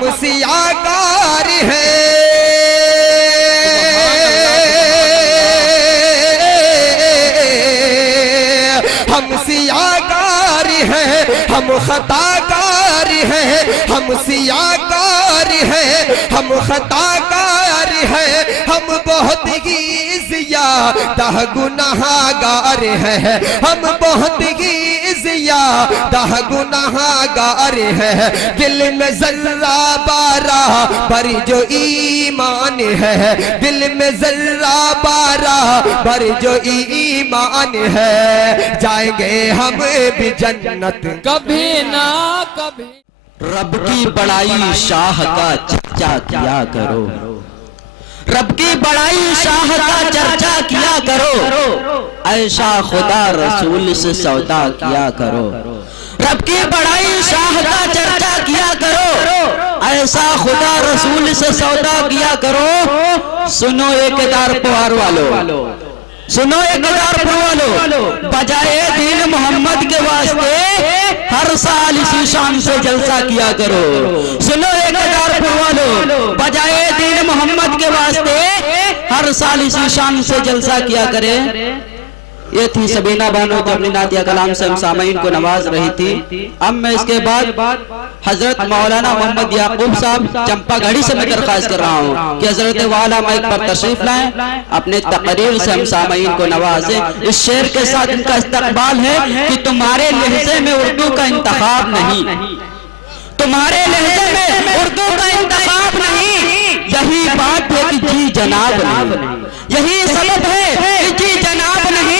हम सियाकार हैं, हम सियाकार हैं, हम खताकार हैं, हम सियाकार हैं, हम खताकार हैं, हम बहुत ही ज़्यादा गुनाहगार हैं, हम बहुत ही ज़्यादा गुनाहगार हैं। दिल में ज़र्रा बारा पर जो ईमान है, दिल में ज़र्रा बारा पर जो ईमान है, जाएंगे हम भी जन्नत कभी ना कभी। रब की बड़ाई शाह का चर्चा किया करो, रब की बड़ाई शाह का चर्चा किया करो, ऐसा खुदा रसूल से सौदा किया करो। रब की बड़ाई शाह का चर्चा किया करो, ऐसा खुदा रसूल से सौदा किया करो। सुनो एक केदार पुहार वालों, सुनो एक केदारपुर वालों, बजाए दीन मोहम्मद के वास्ते हर साल इसी शान से जलसा किया करो। सुनो एक केदारपुर वालों, बजाए दीन मोहम्मद के वास्ते हर साल इसी शान से जलसा किया करे। ये थी सबीना बानो जो अपनी नातिया कलाम से हम सामईन को नवाज रही थी। अब मैं इसके बाद हजरत मौलाना मोहम्मद याकूब साहब चंपागढ़ी से मैं दरख्वास्त कर रहा हूँ कि हजरत वाला माइक पर तशरीफ लाएं, अपने तकरीर से हम सामईन को नवाजें। इस शेर के साथ इनका इस्तकबाल है कि तुम्हारे लहजे में उर्दू का इंतखाब नहीं, तुम्हारे लहजे में उर्दू का इंतखाब नहीं, यही बात है कि जी जनाब नहीं, यही सबब है कि जी जनाब नहीं।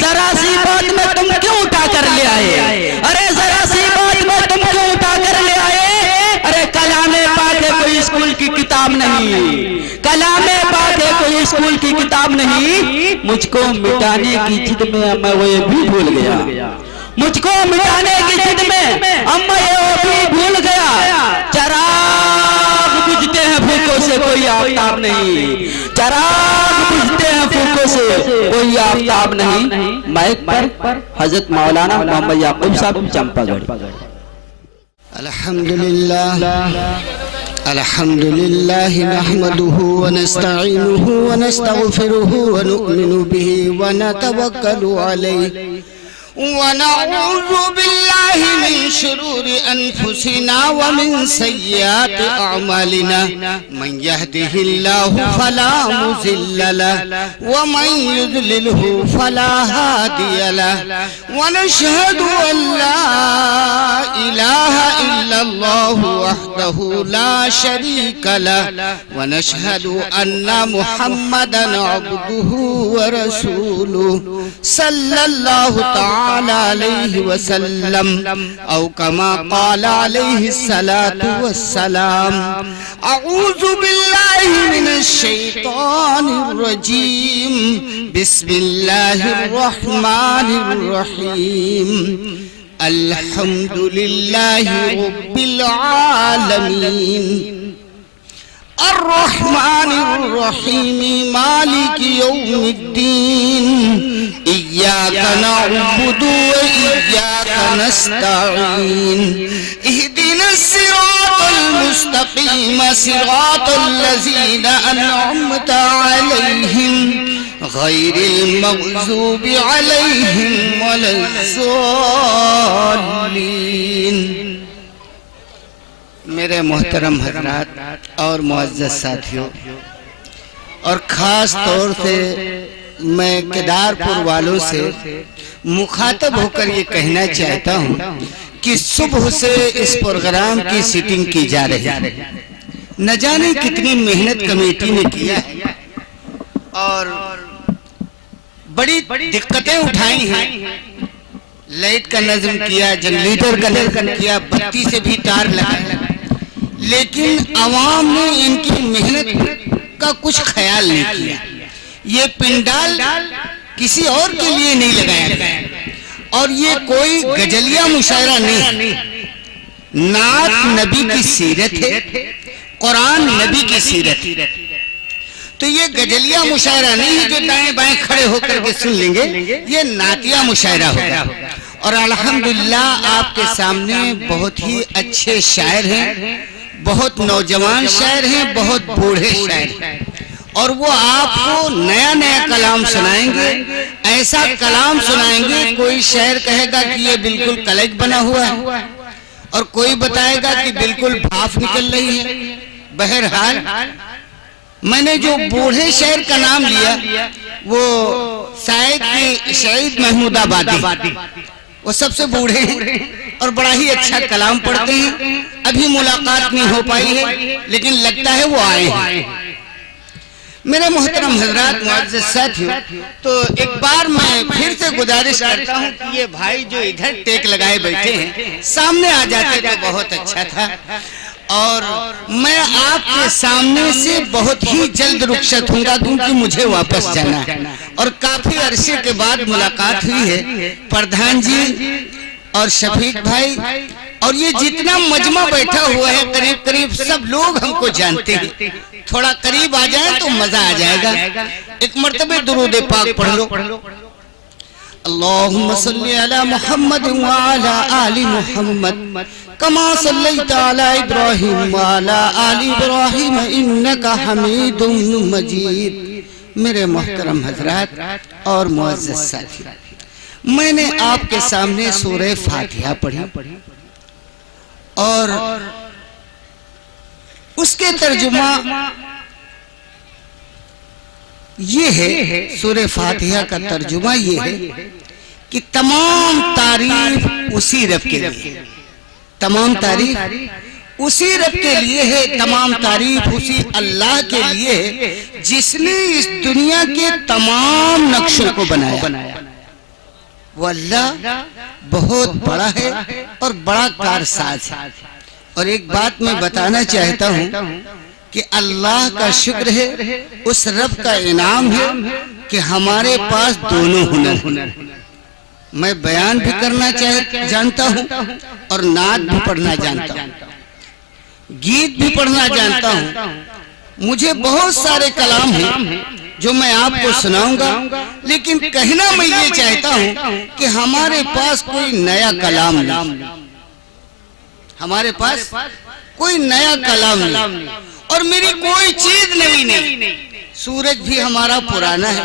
जरा सी बात में तुम क्यों उठा कर ले आए, अरे जरा सी बात में तुम क्यों उठा कर ले आए। अरे कलामे पाक है कोई स्कूल की किताब नहीं, कलामे पाक है कोई स्कूल की किताब नहीं। मुझको मिटाने की जिद में मैं वो भी भूल गया, मुझको मिटाने की जिद में अम्मा ये भी भूल गया। चराग बुझते हैं फूकों से कोई आफताब नहीं, चराग बुझते हैं फूकों से कोई आफताब नहीं। माइक पर हजरत मौलाना मोहम्मद याकूब साहब चंपागढ़। अल्हम्दुलिल्लाह अल्हम्दुलिल्लाह नहमदुहु व नस्तईनुहु व नस्तगफिरुहु व नु'मिनु बिही व नतवक्कलु अलैहि वनऊज़ु बिल्लाहि मिन शुरूरि अनफुसिना व मिन सय्यिआति अअमालिना मन यहदिहिल्लाहु फला मुज़िल्ल लहु व मन युज़लिलहु फला हादिय लहु व नशहदु अन ला इलाहा इल्लल्लाहु वहदहु ला शरीका लहु व नशहदु अन्ना मुहम्मदन अब्दुहु व रसूलुहु सल्लल्लाहु अलैहि वसल्लम औ कमा क़ाल अलैहि सलातु वस्सलाम। अऊज़ु बिल्लाहि मिनश शैतानिर रजीम। बिस्मिल्लाहिर रहमानिर रहीम। अल्हम्दुलिल्लाहि रब्बिल आलमीन अर्रहमानिर रहीम मालिकि यौमिद्दीन। इय्याका नअबुदु व इय्याका नस्तईन। इहदिनस सिरातल मुस्तकीम सिरातल लज़ीना अनअमता अलैहिम गैरिल मग़ज़ूबि अलैहिम वलज़्ज़ालिन। मेरे मोहतरम हज़रात और मुअज़्ज़ज़ साथियों, और ख़ास तौर से मैं केदारपुर वालों से मुखातब होकर ये कहना चाहता हूँ कि सुबह से इस प्रोग्राम की सीटिंग की जा रही है। न जाने कितनी मेहनत कमेटी ने किया है और बड़ी दिक्कतें उठाई हैं। लाइट का नज़म किया, जनरेटर का नज़म किया, बत्ती से भी तार लगाया, लेकिन आवाम ने इनकी मेहनत का कुछ ख्याल नहीं किया। ये पिंडाल किसी और के लिए नहीं लगाया गया और ये कोई गजलिया मुशायरा नहीं, नात नबी की सीरत है, कुरान नबी की सीरत है। तो ये गजलिया मुशायरा नहीं है जो दाएं बाएं खड़े होकर के सुन लेंगे, ये नातिया मुशायरा होगा। और अल्हम्दुलिल्लाह आपके सामने बहुत ही अच्छे शायर हैं, बहुत नौजवान शायर हैं, बहुत बूढ़े शायर हैं, और वो आपको नया नया कलाम सुनाएंगे। ऐसा कलाम सुनाएंगे, कोई शायर कहेगा कि ये बिल्कुल कलक बना हुआ है, और कोई बताएगा कि बिल्कुल भाप निकल रही है। बहरहाल मैंने जो बूढ़े शायर का नाम लिया वो शहीद महमूदाबादी, वो सबसे बूढ़े हैं और बड़ा ही अच्छा कलाम पढ़ते हैं। अभी मुलाकात नहीं हो पाई है, लेकिन लगता है वो आए हैं। मेरे मोहतरम हजरात, मुअज़्ज़ज़ साथियों, तो एक बार मैं फिर से गुजारिश करता हूँ कि ये भाई जो इधर टेक लगाए बैठे हैं सामने आ जाते तो बहुत अच्छा था। और मैं आपके सामने से बहुत ही जल्द रुखसत हूँगा, क्योंकि मुझे वापस जाना है और काफी अरसे के बाद मुलाकात हुई है। प्रधान जी और शफीक भाई और ये जितना मजमा बैठा हुआ है, करीब करीब सब लोग हमको जानते हैं। थोड़ा करीब आ जाए तो मजा आ जाएगा। एक मर्तबे दुरूद पाक पढ़ लो। अल्लाहुम्मा सल्ली अला मुहम्मद व अला आलि मुहम्मद कमा सल्लैता अला इब्राहीम व अला आलि इब्राहीम इन्नका हमीदुम मजीद। मेरे मोहतरम हजरात और मुअज़्ज़ज़ साथियों, मैंने आपके सामने सूरह फातिहा पढ़ी और उसके तर्जुमा ये है, सूरह फातिहा का तर्जुमा ये है कि तमाम तारीफ उसी रब के लिए, तमाम तारीफ उसी रब के लिए है, तमाम तारीफ उसी अल्लाह के लिए है जिसने इस दुनिया के तमाम नक्शों को बनाया। वो अल्लाह बहुत बड़ा है और बड़ा कारसाज है। और एक बात मैं बताना चाहता हूँ कि अल्लाह का शुक्र है, उस रब का इनाम है कि हमारे पास दोनों हुनर। मैं बयान भी करना जानता हूँ और नात भी पढ़ना जानता हूँ, गीत भी पढ़ना जानता हूँ। मुझे बहुत सारे कलाम हैं जो मैं आपको सुनाऊंगा, लेकिन कहना मैं ये चाहता हूँ कि हमारे पास कोई नया कलाम नहीं, हमारे पास कोई नया कलाम नहीं और मेरी कोई चीज नई नहीं। सूरज भी हमारा पुराना है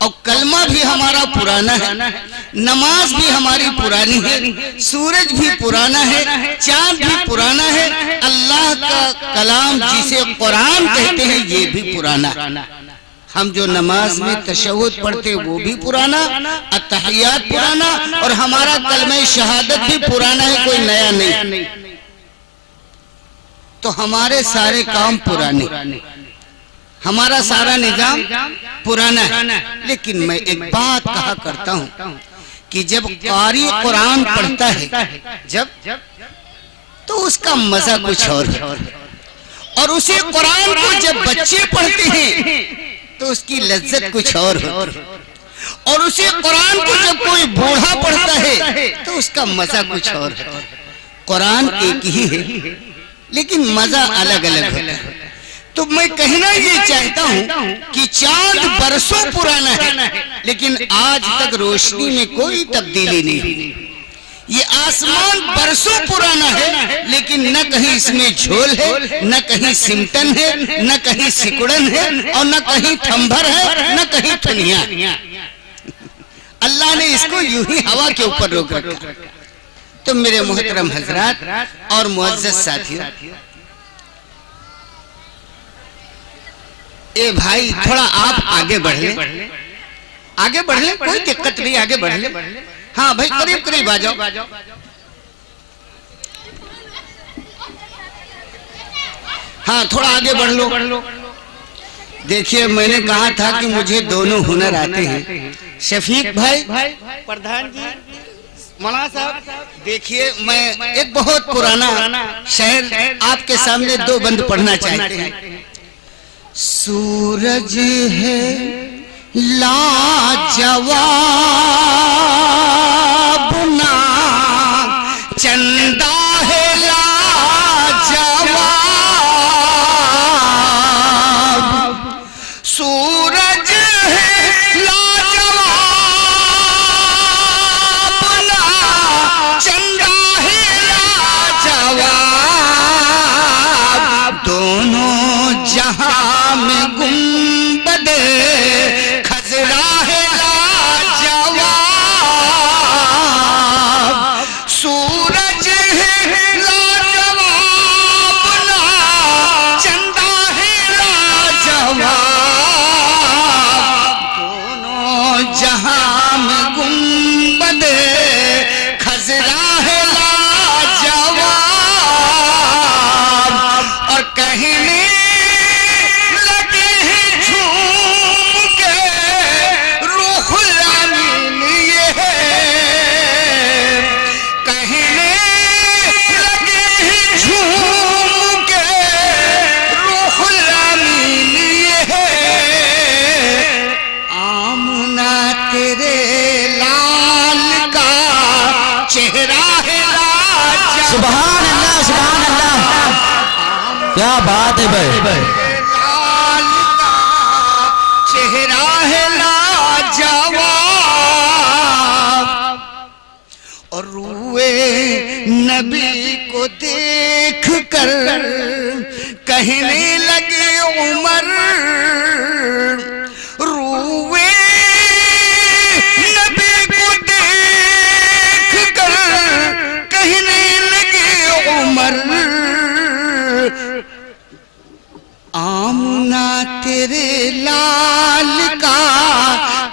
और कलमा भी हमारा पुराना है, नमाज भी हमारी पुरानी है, सूरज भी पुराना है, चांद भी पुराना है, अल्लाह का कलाम जिसे कुरान कहते हैं ये भी पुराना। हम जो नमाज में तशहुद पढ़ते वो भी पुराना, अत्तहियात पुराना और हमारा कलमे शहादत भी पुराना है, कोई नया नहीं। तो हमारे सारे काम पुराने, हमारा सारा निजाम पुराना है। लेकिन मैं एक बात कहा करता हूँ कि जब कारी कुरान पढ़ता है जब तो उसका मजा कुछ और है, और उसी कुरान को जब बच्चे पढ़ते हैं तो उसकी लज्जत कुछ और होती है, और उसी कुरान को जब कोई बूढ़ा पढ़ता है तो उसका मजा कुछ और है। कुरान एक ही है लेकिन मजा अलग अलग होता है। तो मैं कहना ये चाहता हूँ कि चांद बरसों पुराना है लेकिन आज तक रोशनी में कोई तब्दीली नहीं। ये आसमान बरसों पुराना है लेकिन न कहीं इसमें झोल है, न कहीं सिमटन है, न कहीं सिकुड़न है और न कहीं थंभर है, न कहीं थनिया। अल्लाह ने इसको यूं ही हवा के ऊपर रोक रखा। तो मेरे मोहतरम हजरात और मुअज़्ज़ज़ साथियों, ए भाई थोड़ा आप आगे बढ़ ले, आगे बढ़ ले, कोई दिक्कत नहीं, आगे बढ़ ले। हाँ भाई करीब करीब आ जाओ। हाँ थोड़ा आगे बढ़ लो। देखिए मैंने कहा था कि मुझे दोनों हुनर आते हैं। शफीक भाई, प्रधान जी, मौलाना साहब, देखिए मैं एक बहुत पुराना शेर आपके सामने दो बंद पढ़ना चाहते हैं। सूरज है लाजवाब ना, चंदा है लाजवाब, सूरज है लाजवाब ना, चंदा है लाजवाब, में गुंबद खजरा है लाजवाब, सूरज है लाजवाब ना चंदा है लाजवाब, दोनों जहां में गुंबद खजरा है लाजवाब, और कहने लगे हैं झूम के रूहुल अमीन ये है, कहने लगे हैं झूम के रूहुल अमीन ये है, आमना तेरे लाल का चेहरा है लाजवाब। सुभान अल्लाह, सुभान अल्लाह, क्या बात है भाई। लाल का चेहरा है लाजवाब, और रूए नबी को देख कर कहने लगे उमर, रूए नबी को देख कर कहने लगे उमर, आमना तेरे लाल का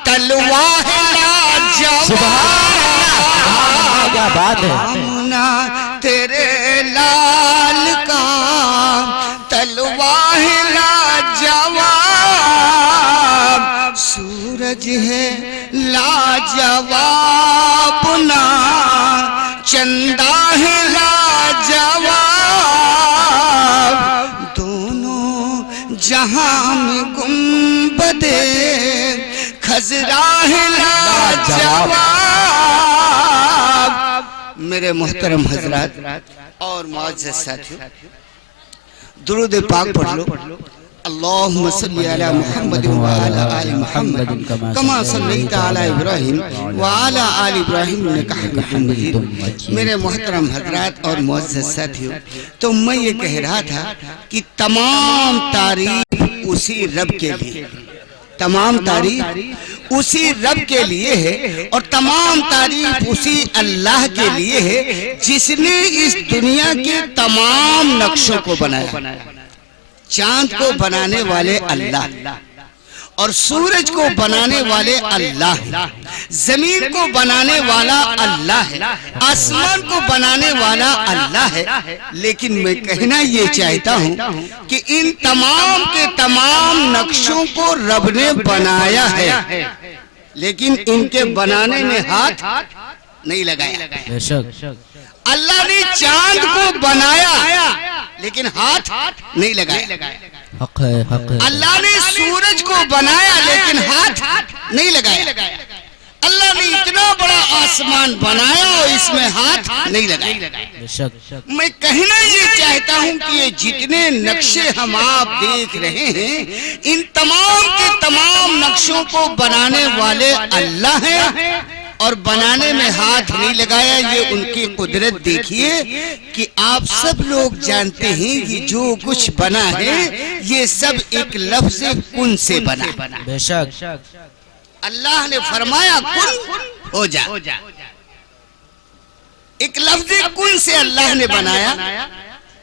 तलवा है लाजवाब, क्या बात है। आमना तेरे लाल का तलवा है लाजवाब, सूरज है लाजवाब ना चंदा है लाजवाब, दोनों जहां में गुंबदे खजरा है लाजवाब। मेरे मोहतरम हजरात और मुअज़्ज़ज़ साथियों, दुरूद पाक पढ़ लो। अल्लाहुम्मा सल्लि अला मुहम्मद व अला आलि मुहम्मद कमा सल्लैता अला इब्राहीम व अला आलि इब्राहीम इन्नका हमीदुम मजीद। मेरे मोहतरम हजरात और मुअज़्ज़ज़ साथियों, तो मैं ये कह रहा था कि तमाम तारीफ उसी रब के लिए, तमाम तारीफ उसी रब के लिए है, और तमाम तारीफ उसी अल्लाह के लिए है जिसने इस दुनिया के तमाम नक्शों को बनाया। चांद को बनाने वाले अल्लाह, और सूरज को बनाने वाले अल्लाह है, जमीन को बनाने वाला अल्लाह है, आसमान को बनाने वाला अल्लाह है। लेकिन मैं कहना ये चाहता हूँ कि इन तमाम के तमाम नक्शों को रब ने बनाया है, लेकिन इनके बनाने में हाथ नहीं लगाया। अल्लाह ने चांद को बनाया लेकिन हाथ नहीं लगाया। हक है, हक है। अल्लाह ने सूरज को बनाया लेकिन हाथ नहीं लगाया। अल्लाह ने इतना बड़ा आसमान बनाया और इसमें हाथ नहीं लगाया। मैं कहना ये चाहता हूँ कि ये जितने नक्शे हम आप देख रहे हैं, इन तमाम के तमाम नक्शों को बनाने वाले अल्लाह हैं, और बनाने में हाथ नहीं लगाया। ये उनकी कुदरत देखिए कि आप सब लोग जानते हैं कि जो कुछ बना है ये सब एक लफ्ज कुन से बना। बेशक अल्लाह ने फरमाया कुन हो जा, एक लफ्ज कुन से अल्लाह ने बनाया,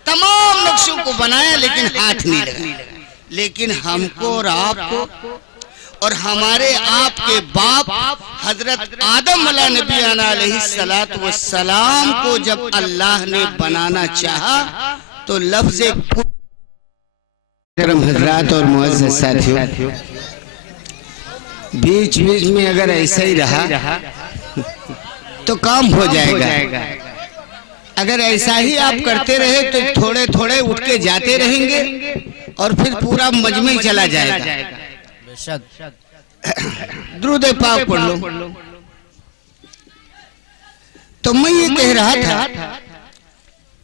तमाम नक्शों को बनाया लेकिन हाथ नहीं लगाया। लेकिन हमको और आपको और हमारे आपके बाप हजरत आदम नबी अलैहिस्सलातु वस्सलाम को जब अल्लाह ने बनाना चाहा तो लफ्ज हजरात और मुअज़्ज़ज़ साथियों, बीच बीच में अगर ऐसा ही रहा तो काम हो जाएगा। अगर ऐसा ही आप करते रहे तो थोड़े थोड़े उठ के जाते रहेंगे और फिर पूरा मजमे चला जाएगा। दुरूद पाक पढ़ लो। तो मैं ये कह रहा था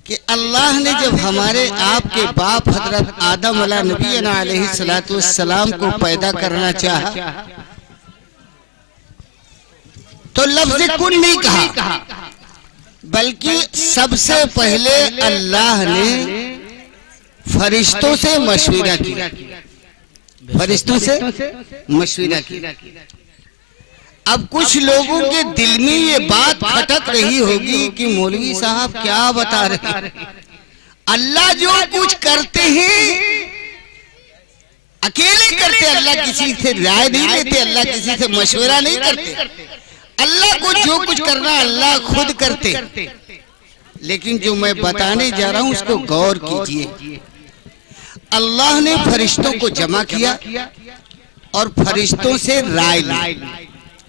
कि अल्लाह ने जब हमारे आपके बाप हजरत आदम नबी अलैहिस्सलातु वस्सलाम को पैदा करना चाहा तो लफ्ज कुन नहीं कहा, बल्कि सबसे पहले अल्लाह ने फरिश्तों से मशवरा किया फरिश्तों से मशवरा किया। अब कुछ लोगों के दिल में ये बात खटक रही होगी कि मौलवी साहब क्या बता रहे हैं, अल्लाह जो कुछ करते हैं अकेले करते, अल्लाह किसी से राय नहीं लेते, अल्लाह किसी से मशवरा नहीं करते, अल्लाह को जो कुछ करना अल्लाह खुद करते। लेकिन जो मैं बताने जा रहा हूं उसको गौर कीजिए। अल्लाह ने फरिश्तों को जमा किया और फरिश्तों से राय ली,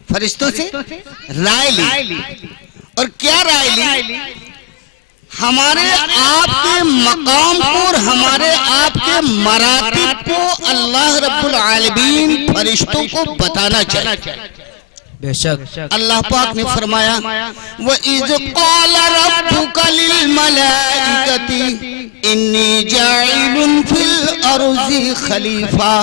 फरिश्तों से राय ली। और क्या राय ली? हमारे आपके मकाम को और हमारे आपके मरातिब को अल्लाह रब्बुल आलमीन फरिश्तों को बताना चाहिए। बेशक अल्लाह पाक ने फरमाया, व इज़ क़ाल रब्बुका लिल मलाइकति इन्नी जाइलुन फिल अर्ज़ि खलीफा।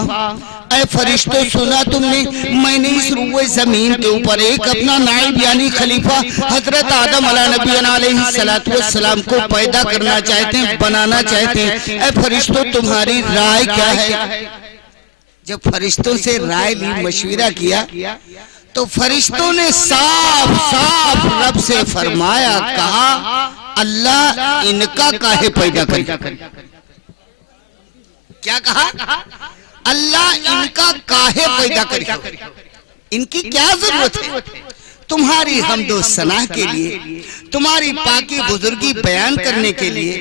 ऐ फरिश्तों सुना तुमने, मैंने इस रुए जमीन के ऊपर एक अपना नाइब यानी खलीफा हजरत आदम अलैहिस्सलातु वस्सलाम को पैदा करना चाहते हैं, बनाना चाहते हैं। ऐ फरिश्तों तुम्हारी राय क्या है? जब फरिश्तों से राय ली, मशवरा किया, तो फरिश्तों ने साफ साफ रब से फरमाया, कहा अल्लाह इनका काहे पैदा करे? क्या कहा? अल्लाह इनका काहे पैदा करे? इनकी क्या जरूरत है? तुम्हारी हमदो सनाह के लिए, तुम्हारी पाकी बुजुर्गी बयान करने के लिए,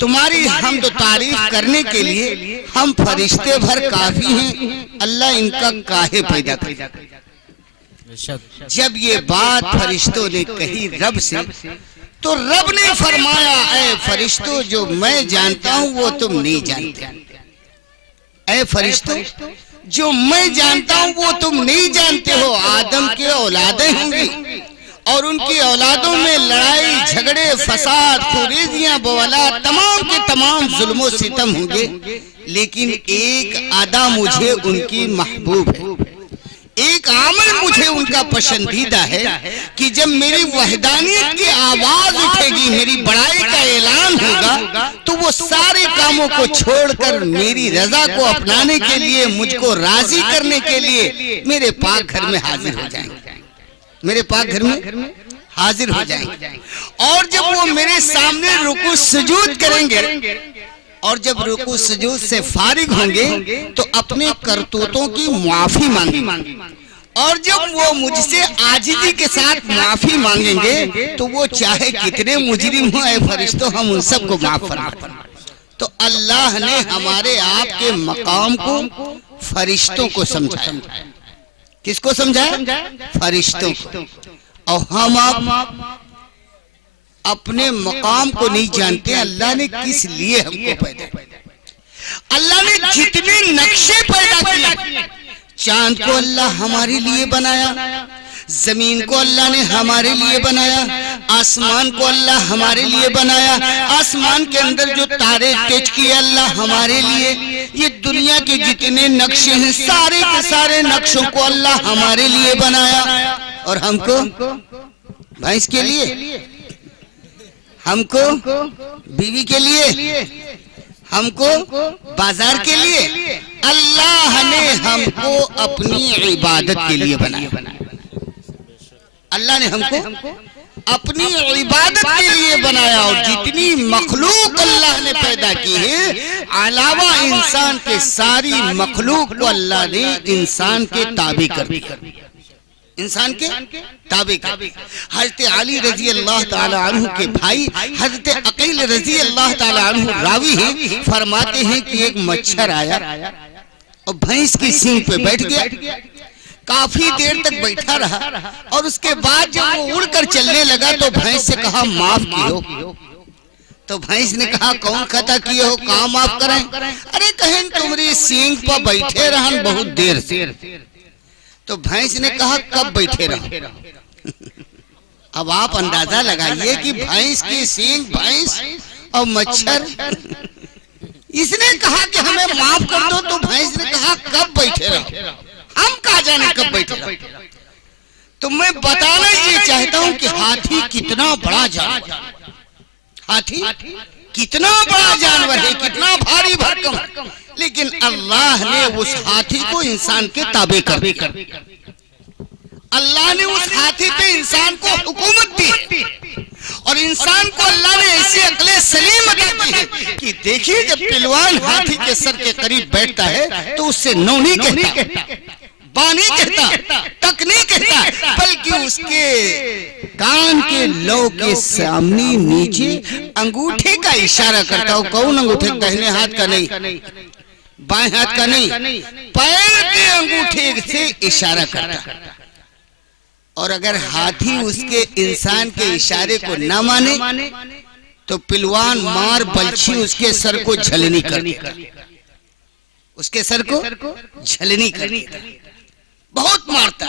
तुम्हारी हमदो तारीफ करने के लिए हम फरिश्ते भर काफी हैं। अल्लाह इनका काहे पैदा करे? जब ये बात फरिश्तों ने कही रब से, तो रब ने फरमाया, ऐ फरिश्तों जो मैं जानता हूं वो तुम नहीं जानते। ऐ फरिश्तों जो मैं जानता हूं वो तुम नहीं जानते हो। आदम के औलादें होंगी और उनकी औलादों में लड़ाई झगड़े फसाद खुरेजियां बवाला तमाम के तमाम जुल्म सितम होंगे, लेकिन एक अदा मुझे उनकी महबूब है, एक आमल मुझे उनका पसंदीदा है कि जब मेरी वहदानियत की आवाज उठेगी, मेरी बड़ाई का ऐलान होगा, तो वो सारे कामों को छोड़कर मेरी रजा को अपनाने के लिए, मुझको राजी करने के लिए मेरे पाक घर में हाजिर हो जाएंगे, मेरे पाक घर में हाजिर हो जाएंगे। और जब वो मेरे सामने रुकू सुजूद करेंगे और जब रुकू सुजूद से फारिग होंगे तो अपने करतूतों की माफी मांगेंगे, और जब वो मुझसे आजिजी के साथ माफी मांगेंगे तो वो चाहे कितने मुजरिम हो, ऐ फरिश्तों हम उन सबको माफ फरमा। तो अल्लाह ने हमारे आपके मकाम को फरिश्तों को समझाया। किसको समझाया? फरिश्तों को। और हम आप अपने मकाम को नहीं जानते। अल्लाह ने किस लिए हमको पैदा किया? अल्लाह ने जितने नक्शे पैदा किए, चांद को अल्लाह हमारे लिए बनाया, जमीन को अल्लाह ने हमारे लिए बनाया, आसमान को अल्लाह हमारे लिए बनाया, आसमान के अंदर जो तारे टेच किए अल्लाह हमारे लिए, ये दुनिया के जितने नक्शे हैं सारे के सारे नक्शों को अल्लाह हमारे लिए बनाया। और हमको भैंस के लिए, हमको बीवी के लिए, हमको बाजार के लिए, अल्लाह ने हमको अपनी इबादत के लिए बनाया। अल्लाह ने हमको अपनी इबादत के लिए बनाया। और जितनी मखलूक अल्लाह ने पैदा की है, अलावा इंसान के सारी मखलूक को अल्लाह ने इंसान के ताबे कर दिया, इंसान के ताबे कर। हजरत अली रजी अल्लाह ताला अन्हु के भाई हजरत अकील रजी अल्लाह ताला अन्हु रावी हैं, फरमाते हैं कि एक मच्छर आया और भैंस की सींग पे बैठ गया, काफी देर तक बैठा रहा, और उसके बाद जब वो उड़कर चलने लगा तो भैंस से कहा माफ कियो। तो भैंस ने कहा कौन खता किए हो, कहाँ माफ करें? अरे कहें तुम्हारी सींग पर बैठे रहन बहुत देर से। तो भैंस ने कहा कब बैठे रहो? अब आप अंदाजा लगाइए कि भैंस की सींग भैंस और मच्छर। इसने कहा कि हमें माफ कर दो, तो भैंस ने कहा कब बैठे रहो? हम कहा जाने कब बैठे रहो। तो मैं बताना ये चाहता हूं कि हाथी कितना बड़ा जानवर, हाथी कितना बड़ा जानवर है, कितना भारी भरकम, लेकिन अल्लाह ने उस हाथी को इंसान के ताबे कर दिया। अल्लाह ने उस हाथी पे इंसान को हुकूमत दी और इंसान को अल्लाह ने ऐसी अक्ले सलीम अता की है कि देखिए जब पहलवान हाथी के सर के करीब बैठता है तो उससे नौ नहीं कहता, बा नहीं कहता, तक नहीं कहता, बल्कि उसके कान के लौ के सामने नीचे अंगूठे का इशारा करता हो। कौन अंगूठे? दाहिने हाथ का नहीं, बाएं हाथ का नहीं, पैर के अंगूठे से इशारा करता। और अगर हाथी उसके इंसान के इशारे को न माने तो पिलवान मार बलछी उसके सर को झलनी कर देता, उसके सर को झलनी कर देता, बहुत मारता।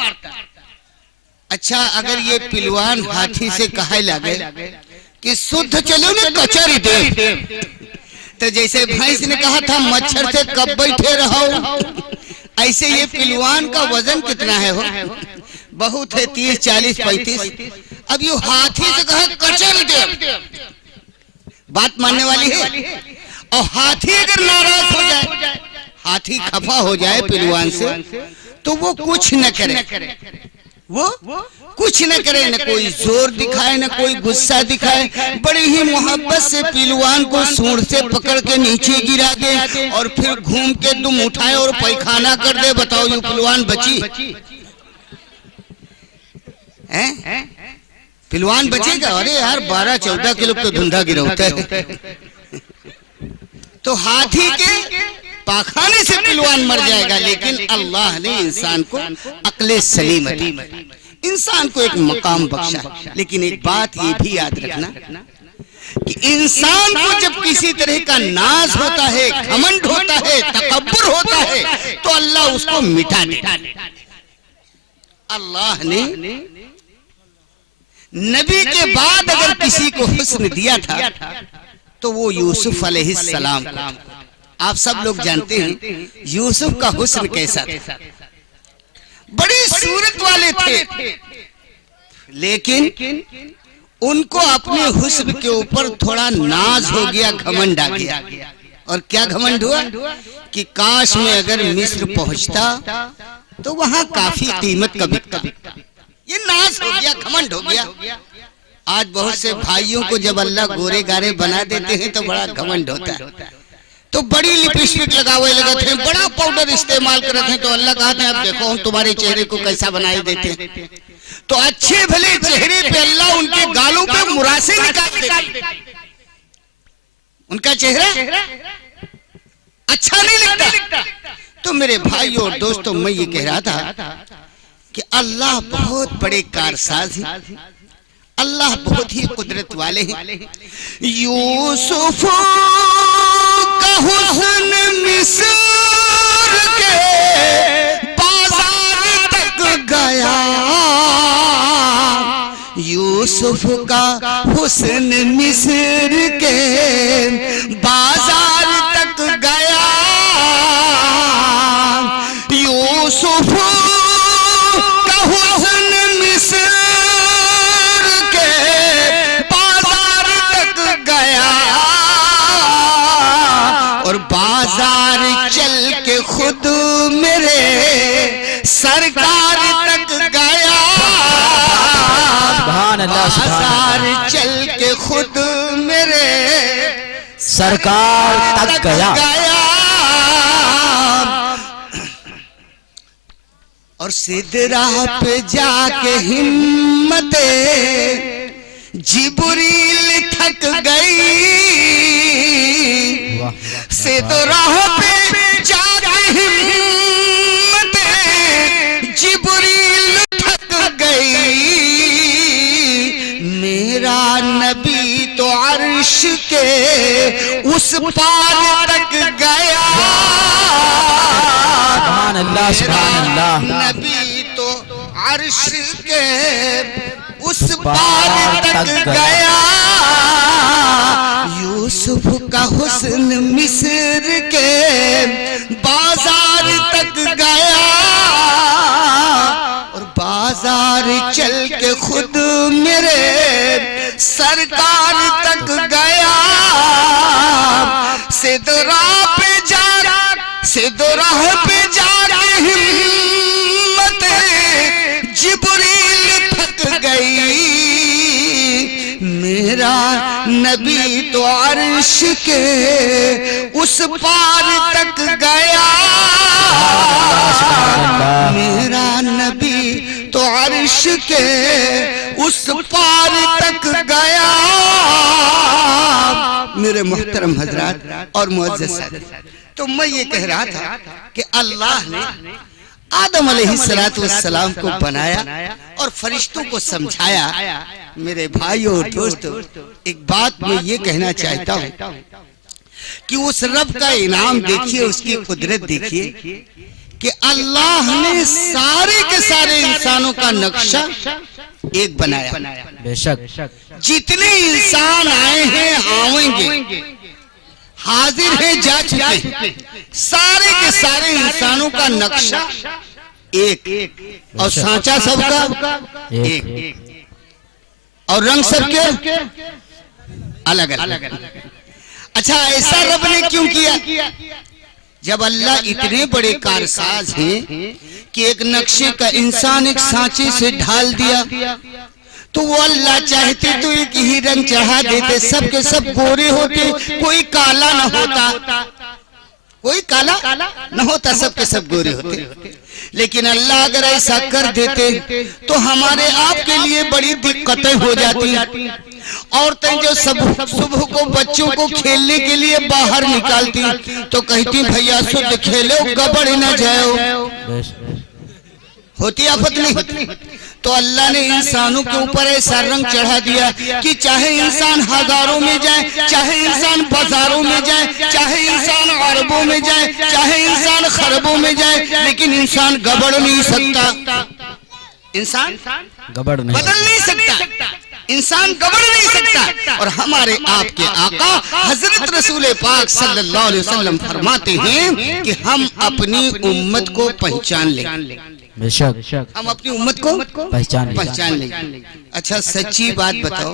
अच्छा, अगर ये पिलवान हाथी से कहे लगे कि शुद्ध चलो न कचरी दे, तो जैसे भैंस ने कहा था मच्छर से कब बैठे रहो, ऐसे ये पिलवान का वजन कितना है? हो बहुत है, 30, 40, 35। अब ये हाथी से कहा कचर दे, बात मानने वाली है। और हाथी अगर नाराज हो जाए, हाथी खफा हो जाए पिलवान से, तो वो कुछ न करे, वो कुछ न करे, न कोई जोर दिखाए, न कोई गुस्सा दिखाए, बड़ी ही मोहब्बत से पिलवान को सूंड से पकड़ के नीचे गिरा दे और फिर घूम के दुम उठाए और पैखाना कर दे। बताओ ये पिलवान बची है? पिलवान बचेगा? अरे यार 12-14 किलो तो धुंधा गिरौता है। तो हाथी के पाखाने से पिलवान मर जाएगा, लेकिन अल्लाह ने इंसान को अक्ले सलीम दी, इंसान को एक मकाम बख्शा। लेकिन एक बात ये भी याद रखना कि इंसान को जब किसी तरह का नाज होता है, घमंड होता है, तकब्बुर होता है, तो अल्लाह उसको मिटा देता। अल्लाह ने नबी के बाद अगर किसी को हुस्न दिया था तो वो यूसुफ अलैहिस्सलाम को। आप सब लोग जानते हैं यूसुफ का हुस्न कैसा था, बड़ी सूरत वाले थे, लेकिन उनको अपने हुस्न के ऊपर थोड़ा नाज हो गया, घमंड आ गया। और क्या घमंड हुआ कि काश में अगर मिस्र पहुंचता तो वहां काफी कीमत का बिकता। ये नाज हो गया, घमंड हो गया। आज बहुत से भाइयों को जब अल्लाह गोरे गारे बना देते हैं तो बड़ा घमंड होता है। तो बड़ी लिपस्टिक लगावे लगते हैं, बड़ा पाउडर इस्तेमाल करते हैं, तो अल्लाह कहते हैं अब देखो हम तुम्हारे चेहरे को कैसा बनाई देते हैं। तो अच्छे भले चेहरे पे अल्लाह उनके गालों पे मुरासे निकाल देते, उनका चेहरा अच्छा नहीं लगता। तो मेरे भाइयों और दोस्तों, मैं ये कह रहा था कि अल्लाह बहुत बड़े कारसाज हैं, अल्लाह बहुत ही कुदरत वाले हैं। यूसुफ का हुस्न मिस्र के बाजार तक गया, यूसुफ का हुस्न मिस्र के बाजार तक गया, यूसुफ का हुस्न मिस्र के बाजार तक गया, और बाजार चल के खुद मेरे सरकार तक गया, बाजार चल के खुद मेरे सरकार तक गया। और सीधे राह पे जाके हिम्मते जिब्रील थक गई, सीधे राह पे जाके हिम्मते जिब्रील थक गई, मेरा नबी तो अर्श के उस पार तक गया, नबी तो अर्श के उस पार तक गया, यूसुफ का हुस्न मिस्र के बाजार तक गया, और बाजार चल के खुद मेरे सरकार तक गया, सिदरा पे जा से दो राह पे जाके हिम्मत जिब्रील थक गई, मेरा नबी तो अर्श के उस पार तक गया, मेरा नबी तो अर्श के उस पार तक गया। मेरे मोहतरम हजरात और मुअज़्ज़ज़ साथी, तो मैं ये कह रहा था कि अल्लाह ने आदम अलैहिस्सलाम को बनाया और फरिश्तों को समझाया। मेरे भाइयों और दोस्तों, एक बात मैं ये कहना चाहता हूँ कि उस रब का इनाम देखिए, उसकी कुदरत देखिए कि अल्लाह ने सारे के सारे इंसानों का नक्शा एक बनाया। बेशक जितने इंसान आए हैं आवेंगे, हाजिर है जा चुके, सारे के सारे इंसानों का नक्शा एक और सांचा सबका एक और रंग सबके अलग अलग। अच्छा, ऐसा रब ने क्यों किया? जब अल्लाह इतने बड़े कारसाज हैं कि एक नक्शे का इंसान एक सांचे से ढाल दिया, तो वो अल्लाह चाहते तो एक ही रंग चढ़ा देते, सब के सब गोरे होते, कोई काला न होता, कोई काला न होता, सब के सब गोरे होते। लेकिन अल्लाह अगर ऐसा कर देते तो हमारे आपके लिए बड़ी दिक्कतें हो जाती। औरतें जो सुबह को बच्चों को खेलने के लिए बाहर निकालती तो कहती भैया शुद्ध खेलो, गबड़ न जाओ, होती आफत नहीं। तो अल्लाह ने इंसानों के ऊपर ऐसा रंग चढ़ा दिया कि चाहे इंसान हजारों में जाए, चाहे इंसान बाजारों में जाए, चाहे इंसान अरबों में जाए, चाहे इंसान खरबों में जाए, लेकिन इंसान गबड़ नहीं सकता, इंसान गबड़ नहीं बदल नहीं सकता, इंसान गबड़ नहीं सकता। और हमारे आपके आका हजरत रसूल पाक सल्लल्लाहु अलैहि वसल्लम फरमाते हैं कि हम अपनी उम्मत को पहचान लें। बेशक हम अपनी उम्मत को पहचान लें। अच्छा, सच्ची बात बताओ,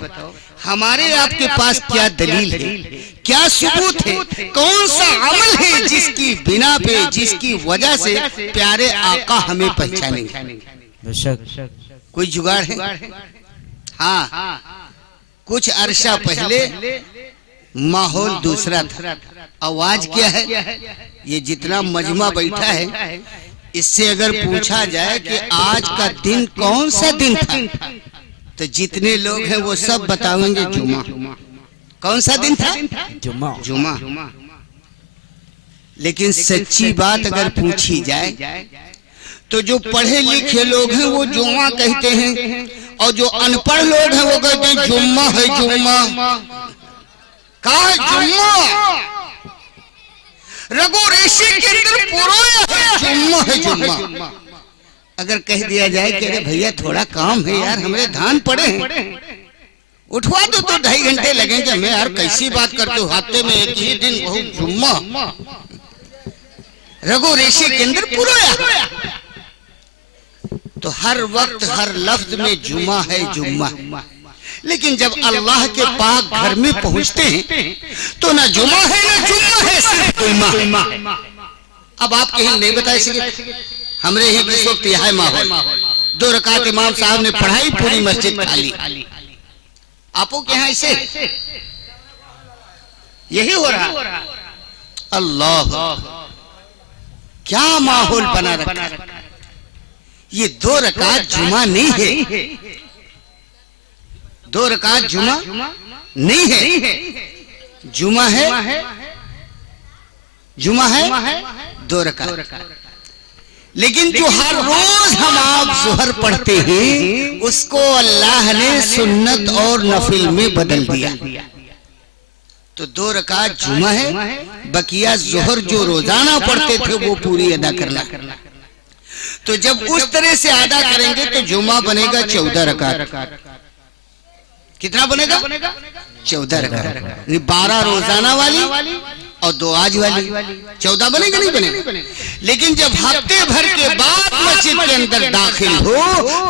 हमारे आपके पास क्या दलील है, क्या सबूत है, कौन सा अमल है जिसकी बिना पे, जिसकी वजह से प्यारे आका हमें पहचानेंगे? बेशक कोई जुगाड़ है? हाँ, कुछ अरसा पहले माहौल दूसरा था, आवाज क्या है? ये जितना मजमा बैठा है, इससे अगर पूछा जाए कि आज का दिन कौन सा दिन था, तो जितने लोग हैं वो सब बताएंगे जुमा। कौन सा दिन था? जुमा। लेकिन सच्ची बात अगर पूछी जाए तो जो पढ़े लिखे लोग हैं वो जुम्मा कहते हैं, और जो अनपढ़ लोग हैं वो कहते हैं जुम्मा है, जुम्मा। कहा है जुम्मा? रघु ऋषि के अंदर पुरोया है, जुम्मा है, जुम्मा। अगर कह दिया जाए कि अरे भैया थोड़ा काम है यार, हमारे धान पड़े हैं, उठवा दो तो 2.5 घंटे लगेंगे। मैं यार कैसी बात करते हो, हफ्ते में एक ही दिन बहुत जुम्मा। रघु ऋषि के अंदर पुरोया, तो हर वक्त हर लफ्ज में जुम्मा है, जुम्मा। लेकिन जब अल्लाह के पाक घर में पहुंचते हैं तो ना जुम्मा है ना जुम्मा है, सिर्फ जुम्मा। अब आप कहीं नहीं बता सके, हमरे ही किस वक्त यह माहौल, 2 रकात इमाम साहब ने पढ़ाई, पूरी मस्जिद खाली। आपो के यहाँ ऐसे यही हो रहा? अल्लाह, क्या माहौल बना रखा। ये 2 रकात जुमा नहीं है, 2 रकात जुमा नहीं है, जुमा है, जुमा है 2 रकात। लेकिन जो हर रोज हम आप ज़ोहर पढ़ते हैं उसको अल्लाह ने सुन्नत और नफिल में बदल दिया। तो 2 रकात जुमा है, बकिया ज़ोहर जो रोजाना पढ़ते थे वो पूरी अदा करना। तो जब उस तरह से अदा करेंगे तो जुमा बनेगा 14 रकात। कितना बनेगा? 14 रकात। 12 रोजाना वाली और 2 आज वाली, 14 बनेगा नहीं बनेगा। लेकिन जब हफ्ते भर के बाद मस्जिद के अंदर दाखिल हो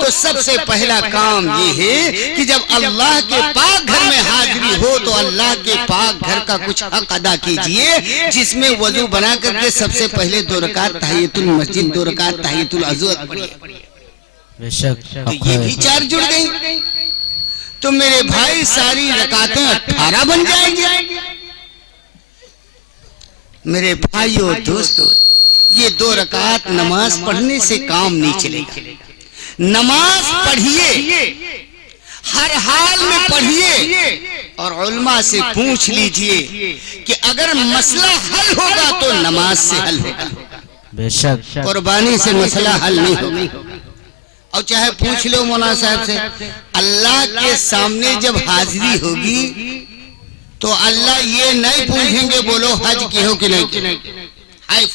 तो सबसे पहला काम ये है कि जब अल्लाह के पाक घर में हाजिरी हो तो अल्लाह के पाक घर का कुछ हक अदा कीजिए, जिसमें वजू बना करके सबसे पहले 2 रकात तहियतुल मस्जिद, 2 रकात तहियतुल अज़ू पढ़िए। तो ये भी 4 जुड़ गई। तो मेरे भाई सारी रकातें 18 बन जाएंगी। मेरे भाइयों और दोस्तों, ये 2 रकात नमाज पढ़ने से काम नहीं चलेगा। नमाज पढ़िए, हर हाल में पढ़िए और उलमा से पूछ लीजिए कि अगर मसला हल होगा तो नमाज से हल होगा, बेशक कुर्बानी से मसला हल नहीं होगा। और चाहे पूछ लो मौलाना साहब से, अल्लाह के सामने जब हाजिरी होगी तो अल्लाह ये नहीं पूछेंगे बोलो हज किए हो कि नहीं, हाय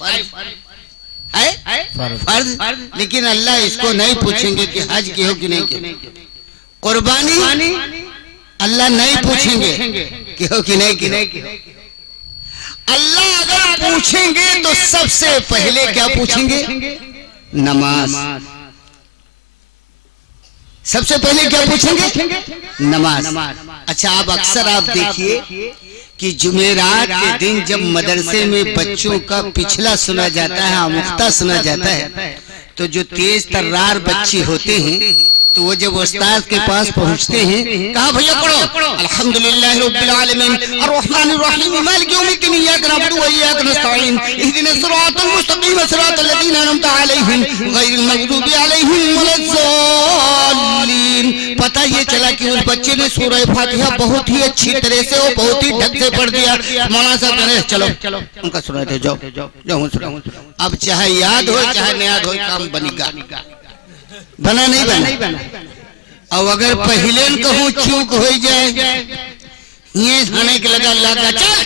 फर्ज, लेकिन अल्लाह इसको नहीं पूछेंगे कि हज किए हो कि नहीं। कुर्बानी अल्लाह नहीं पूछेंगे कि हो कि नहीं। अल्लाह अगर पूछेंगे तो सबसे पहले क्या पूछेंगे? नमाज। सबसे पहले क्या पूछेंगे? नमाज। अच्छा, अब अक्सर आप देखिए कि जुमेरात के दिन जब मदरसे में बच्चों का पिछला सुना जाता है, आमुख्ता सुना जाता है, तो जो तेज तर्रार बच्चे होते हैं तो वो जब उस्ताद के पास पहुंचते हैं, कहा भैया पढ़ो, अल्हम्दुलिल्लाह रब्बिल आलमीन अर्रहमानिर रहीम मालिक यौमिद्दीन इय्याका नअबुदु व इय्याका नस्तईन इहदिनस सिरातल मुस्तकीम सिरातल लज़ीना अनअमता अलैहिम गैरिल मग़दूबि अलैहिम वलद्दाल्लीन। पता ये चला कि उस बच्चे ने सूरह फातिहा बहुत ही अच्छी तरह से और बहुत ही ढंग से पढ़ दिया। मौलाना साहब कहने चलो उनका सुना दो, जाओ। अब चाहे याद हो चाहे न याद हो, काम बनेगा, बना नहीं बना। और अगर पहले कहूँ चूक हो जाए, ये खाने के लगा चल,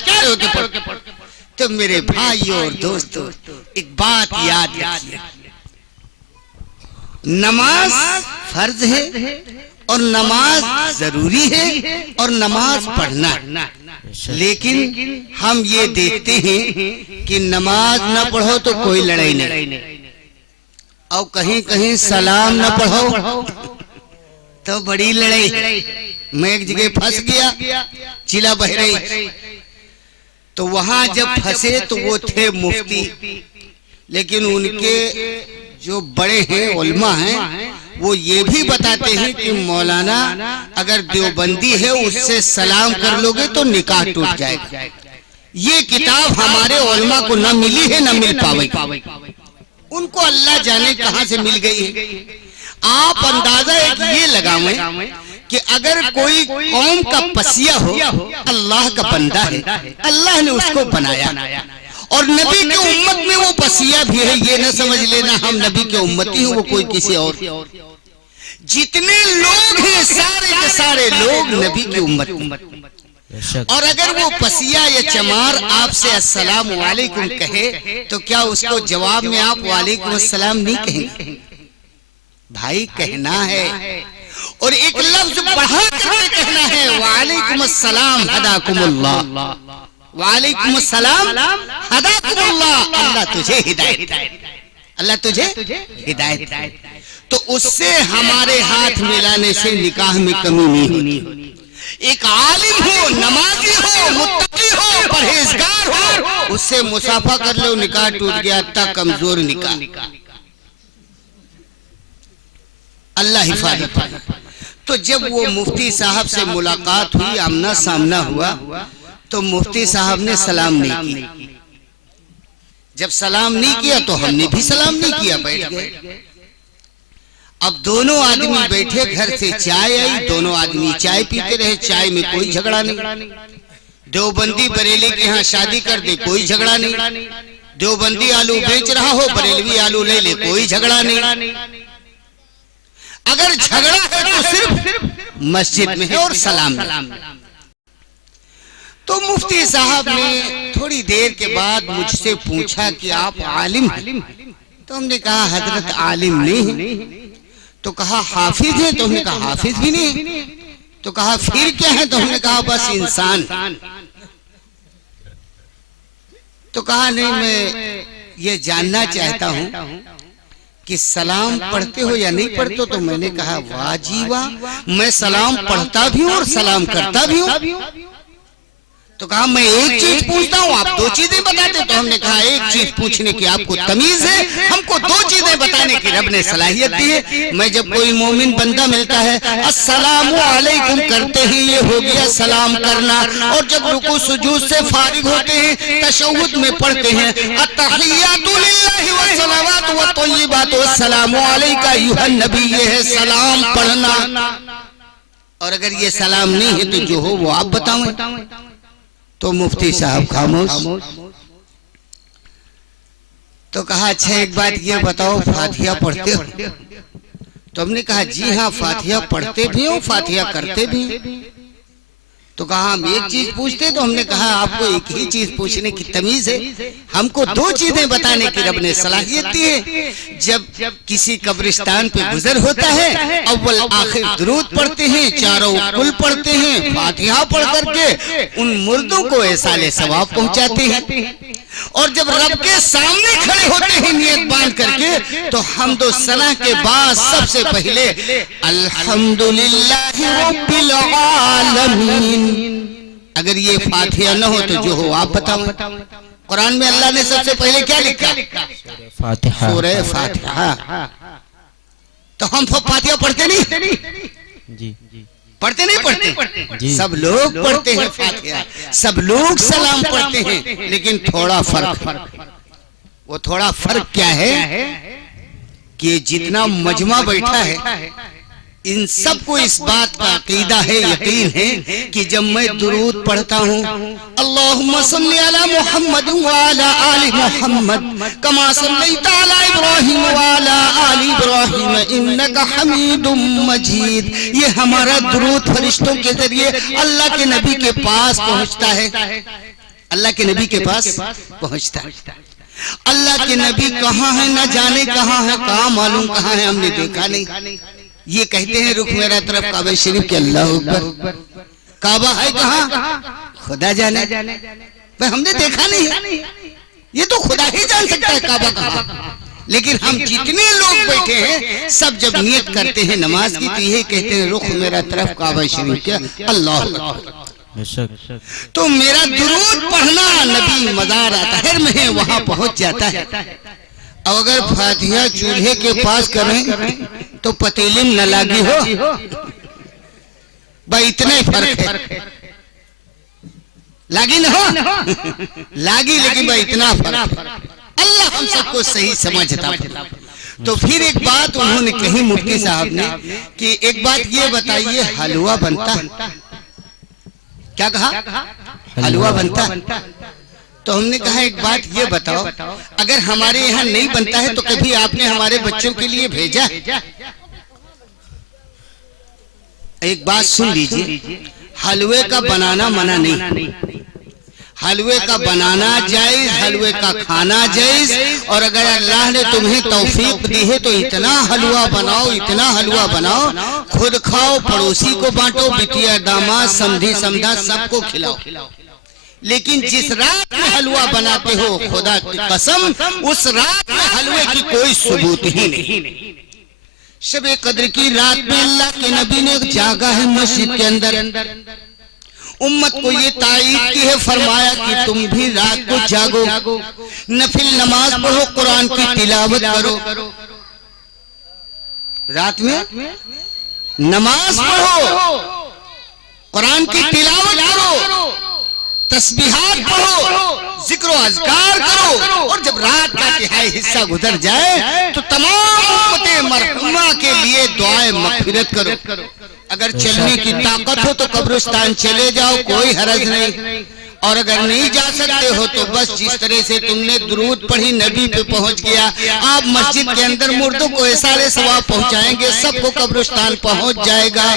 तो मेरे भाइयों और दोस्तों एक बात याद रखिए, नमाज फर्ज है और नमाज जरूरी है और नमाज पढ़ना। लेकिन हम ये देखते हैं कि नमाज न पढ़ो तो कोई लड़ाई नहीं, और कहीं कहीं सलाम न पढ़ो तो बड़ी लड़ाई। मैं एक जगह फंस गया, जिला बहराइच, तो वहां जब फंसे तो वो थे मुफ्ती, लेकिन उनके जो बड़े हैं उलमा हैं वो ये भी बताते हैं कि मौलाना अगर देवबंदी है उससे सलाम कर लोगे तो निकाह टूट जाएगा। ये किताब हमारे उलमा को न मिली है न मिल पावेगी, उनको अल्लाह जाने कहां से मिल गई है। आप अंदाजा एक ये लगावें कि अगर कोई कौम का पसिया हो, अल्लाह का बंदा है, अल्लाह ने उसको बनाया, और नबी के उम्मत में वो पसिया भी है, ये न समझ लेना हम नबी के उम्मती हो वो कोई किसी और। जितने लोग हैं सारे के सारे लोग नबी की उम्मत। और अगर वो पसिया या चमार आपसे अस्सलाम वालेकुम कहे तो क्या उसको जवाब में आप वालेकुम अस्सलाम नहीं कहेंगे? भाई कहना है, और एक लफ्ज बढ़ा करके कहना है, वालेकुम अस्सलाम हदाकुमुल्लाह, वालेकुम अस्सलाम हदाकुमुल्लाह, अल्लाह तुझे हिदायत, अल्लाह तुझे हिदायत। तो उससे हमारे हाथ मिलाने से निकाह में कमी नहीं होनी। एक आलिम हो, नमाजी हो, मुत्तकी हो, परहेजगार हो, उससे मुसाफा कर लो, निकाह टूट गया, तक कमजोर निकाह, अल्लाह हिफाजत। तो जब वो मुफ्ती साहब से मुलाकात हुई, आमना सामना हुआ, तो मुफ्ती साहब ने सलाम नहीं की। जब सलाम नहीं किया तो हमने भी सलाम नहीं किया, बैठ गए। अब दोनों आदमी बैठे, घर से चाय आई, दोनों आदमी चाय पीते रहे, चाय में कोई झगड़ा नहीं। देवबंदी बरेली के यहाँ शादी कर दे, कोई झगड़ा नहीं। देवबंदी आलू बेच रहा हो, बरेलवी आलू ले ले, कोई झगड़ा नहीं। अगर झगड़ा है तो सिर्फ मस्जिद में है और सलाम में। तो मुफ्ती साहब ने थोड़ी देर के बाद मुझसे पूछा कि आप आलिम हैं? तो हमने कहा हजरत आलिम नहीं। तो कहा हाफिज है? तो हमने कहा हाफिज भी नहीं। तो कहा फिर क्या है? तो हमने कहा बस इंसान। तो कहा नहीं, मैं ये जानना चाहता हूँ कि सलाम पढ़ते हो या नहीं पढ़ते हो। तो मैंने कहा वाह जी वाह, मैं सलाम पढ़ता भी हूँ और सलाम करता भी हूँ। तो कहा मैं एक चीज पूछता हूँ, आप दो चीजें बताते। तो हमने कहा एक चीज पूछने की आपको तमीज है, हमको दो चीजें बताने की रब ने सलाहियत दी है। मैं जब कोई मोमिन बंदा मिलता है, अस्सलामु अलैकुम करते ही ये हो गया सलाम करना। और जब रुकू सुजूद से फारिग होते हैं, तशहुद में पढ़ते हैं अत्तहियातु लिल्लाहि व सलावातु व तय्यिबातु अस्सलामु अलैका अय्युहन नबी, ये है सलाम पढ़ना। और अगर ये सलाम नहीं है तो जो हो वो आप बताओ। तो मुफ्ती साहब खामोश। तो कहा अच्छा एक बात ये बताओ, फातिहा पढ़ते हो? तो हमने कहा जी हाँ, फातिहा पढ़ते भी हो, फातिहा करते भी। तो कहा हम एक चीज पूछते। तो हमने कहा आपको एक ही चीज पूछने की तमीज है, हमको दो चीजें बताने की रब ने सलाहियत दी है। जब किसी कब्रिस्तान पे गुजर होता है, अव्वल आखिर दुरूद पढ़ते हैं, चारों कुल पढ़ते हैं, फातिहा पढ़ करके उन मुर्दों को एसाले सवाब पहुंचाते हैं। और जब रब के सामने खड़े होते हैं नियत बांध करके, तो हमदो सना के बाद सबसे पहले अल्हम्दुलिल्लाहि रब्बिल आलमीन। अगर ये फातिहा न हो तो जो हो आप बताओ। कुरान में अल्लाह ने सबसे पहले क्या लिखा? फातिहा। सूरह फातिहा। तो हम फातिहा पढ़ते नहीं? जी पढ़ते नहीं पढ़ते? सब लोग पढ़ते हैं फातिहा, सब लोग सलाम पढ़ते हैं, लेकिन थोड़ा फर्क। वो थोड़ा फर्क क्या है कि जितना मजमा बैठा है, इन सबको इस बात का अकीदा है, यकीन है कि जब मैं दुरूद पढ़ता हूँ अल्लाहुम्मा सल्ली अला मुहम्मद व अला आलि मुहम्मद कमा सल्लैता अला इब्राहीम व अला आलि इब्राहीम इन्नका हमीदुम मजीद, ये हमारा दुरूद फरिश्तों के जरिए अल्लाह के नबी के पास पहुँचता है। अल्लाह के नबी के पास पहुँचता है। अल्लाह के नबी कहाँ है न जाने कहाँ है, कहाँ मालूम कहाँ है, हमने देखा नहीं। ये कहते हैं रुख मेरा तरफ काबा शरीफ के, अल्लाह अकबर। काबा है कहाँ? खुदा जाने, भाई हमने देखा नहीं है, ये तो खुदा ही जान सकता है काबा कहाँ। लेकिन हम जितने लोग बैठे हैं सब जब नियत करते हैं नमाज की, तो यही कहते हैं रुख मेरा तरफ काबा शरीफ के, अल्लाह अकबर। तो मेरा दुरूद पढ़ना नबी मज़ार अतहर में है, वहां पहुंच जाता है। अब अगर फातिहा चूल्हे के पास करें तो पतीली में न लागी हो, भाई इतना ही फर्क है। लागी न हो लागी, लेकिन भाई इतना फर्क है। अल्लाह हम सबको सही समझता। तो फिर एक बात उन्होंने कही मुफ्ती साहब ने कि एक बात ये बताइए, हलवा बनता है? क्या कहा? हलवा बनता। तो हमने कहा एक बात ये बताओ, अगर हमारे यहाँ नहीं बनता है तो कभी आपने हमारे बच्चों के लिए भेजा? एक बात सुन लीजिए, हलवे का बनाना मना नहीं, हलवे का बनाना जायज, हलवे का खाना जायज। और अगर अल्लाह ने तुम्हें तौफीक दी है तो इतना हलवा बनाओ, इतना हलवा बनाओ, खुद खाओ, पड़ोसी को बांटो, बिटिया दामाद समधी समधा सबको खिलाओ। लेकिन जिस रात में हलवा बनाते हो, खुदा की कसम उस रात में हलवे की कोई सबूत ही नहीं। शबे कद्र की रात में अल्लाह के नबी ने जागा है मस्जिद के अंदर, उम्मत को ये ताईद की है, फरमाया कि तुम भी रात को जागो, नफिल नमाज पढ़ो, कुरान की तिलावत करो। रात में नमाज पढ़ो, कुरान की तिलावत करो, तस्बीहात पढ़ो, जिक्र अज़कार करो। और जब रात का तिहाई हिस्सा गुजर जाए तो तमाम उम्मते मरहुमा के लिए दुआए मग़फ़िरत करो। अगर चलने की ताकत हो तो कब्रिस्तान चले जाओ, कोई हरज नहीं। और अगर नहीं जा सकते हो तो बस जिस तरह से तुमने दुरूद पढ़ी, नबी पे पहुंच गया, आप मस्जिद के अंदर मुर्दों को ऐसा सवाब पहुंचाएंगे, सबको कब्रिस्तान पहुंच जाएगा,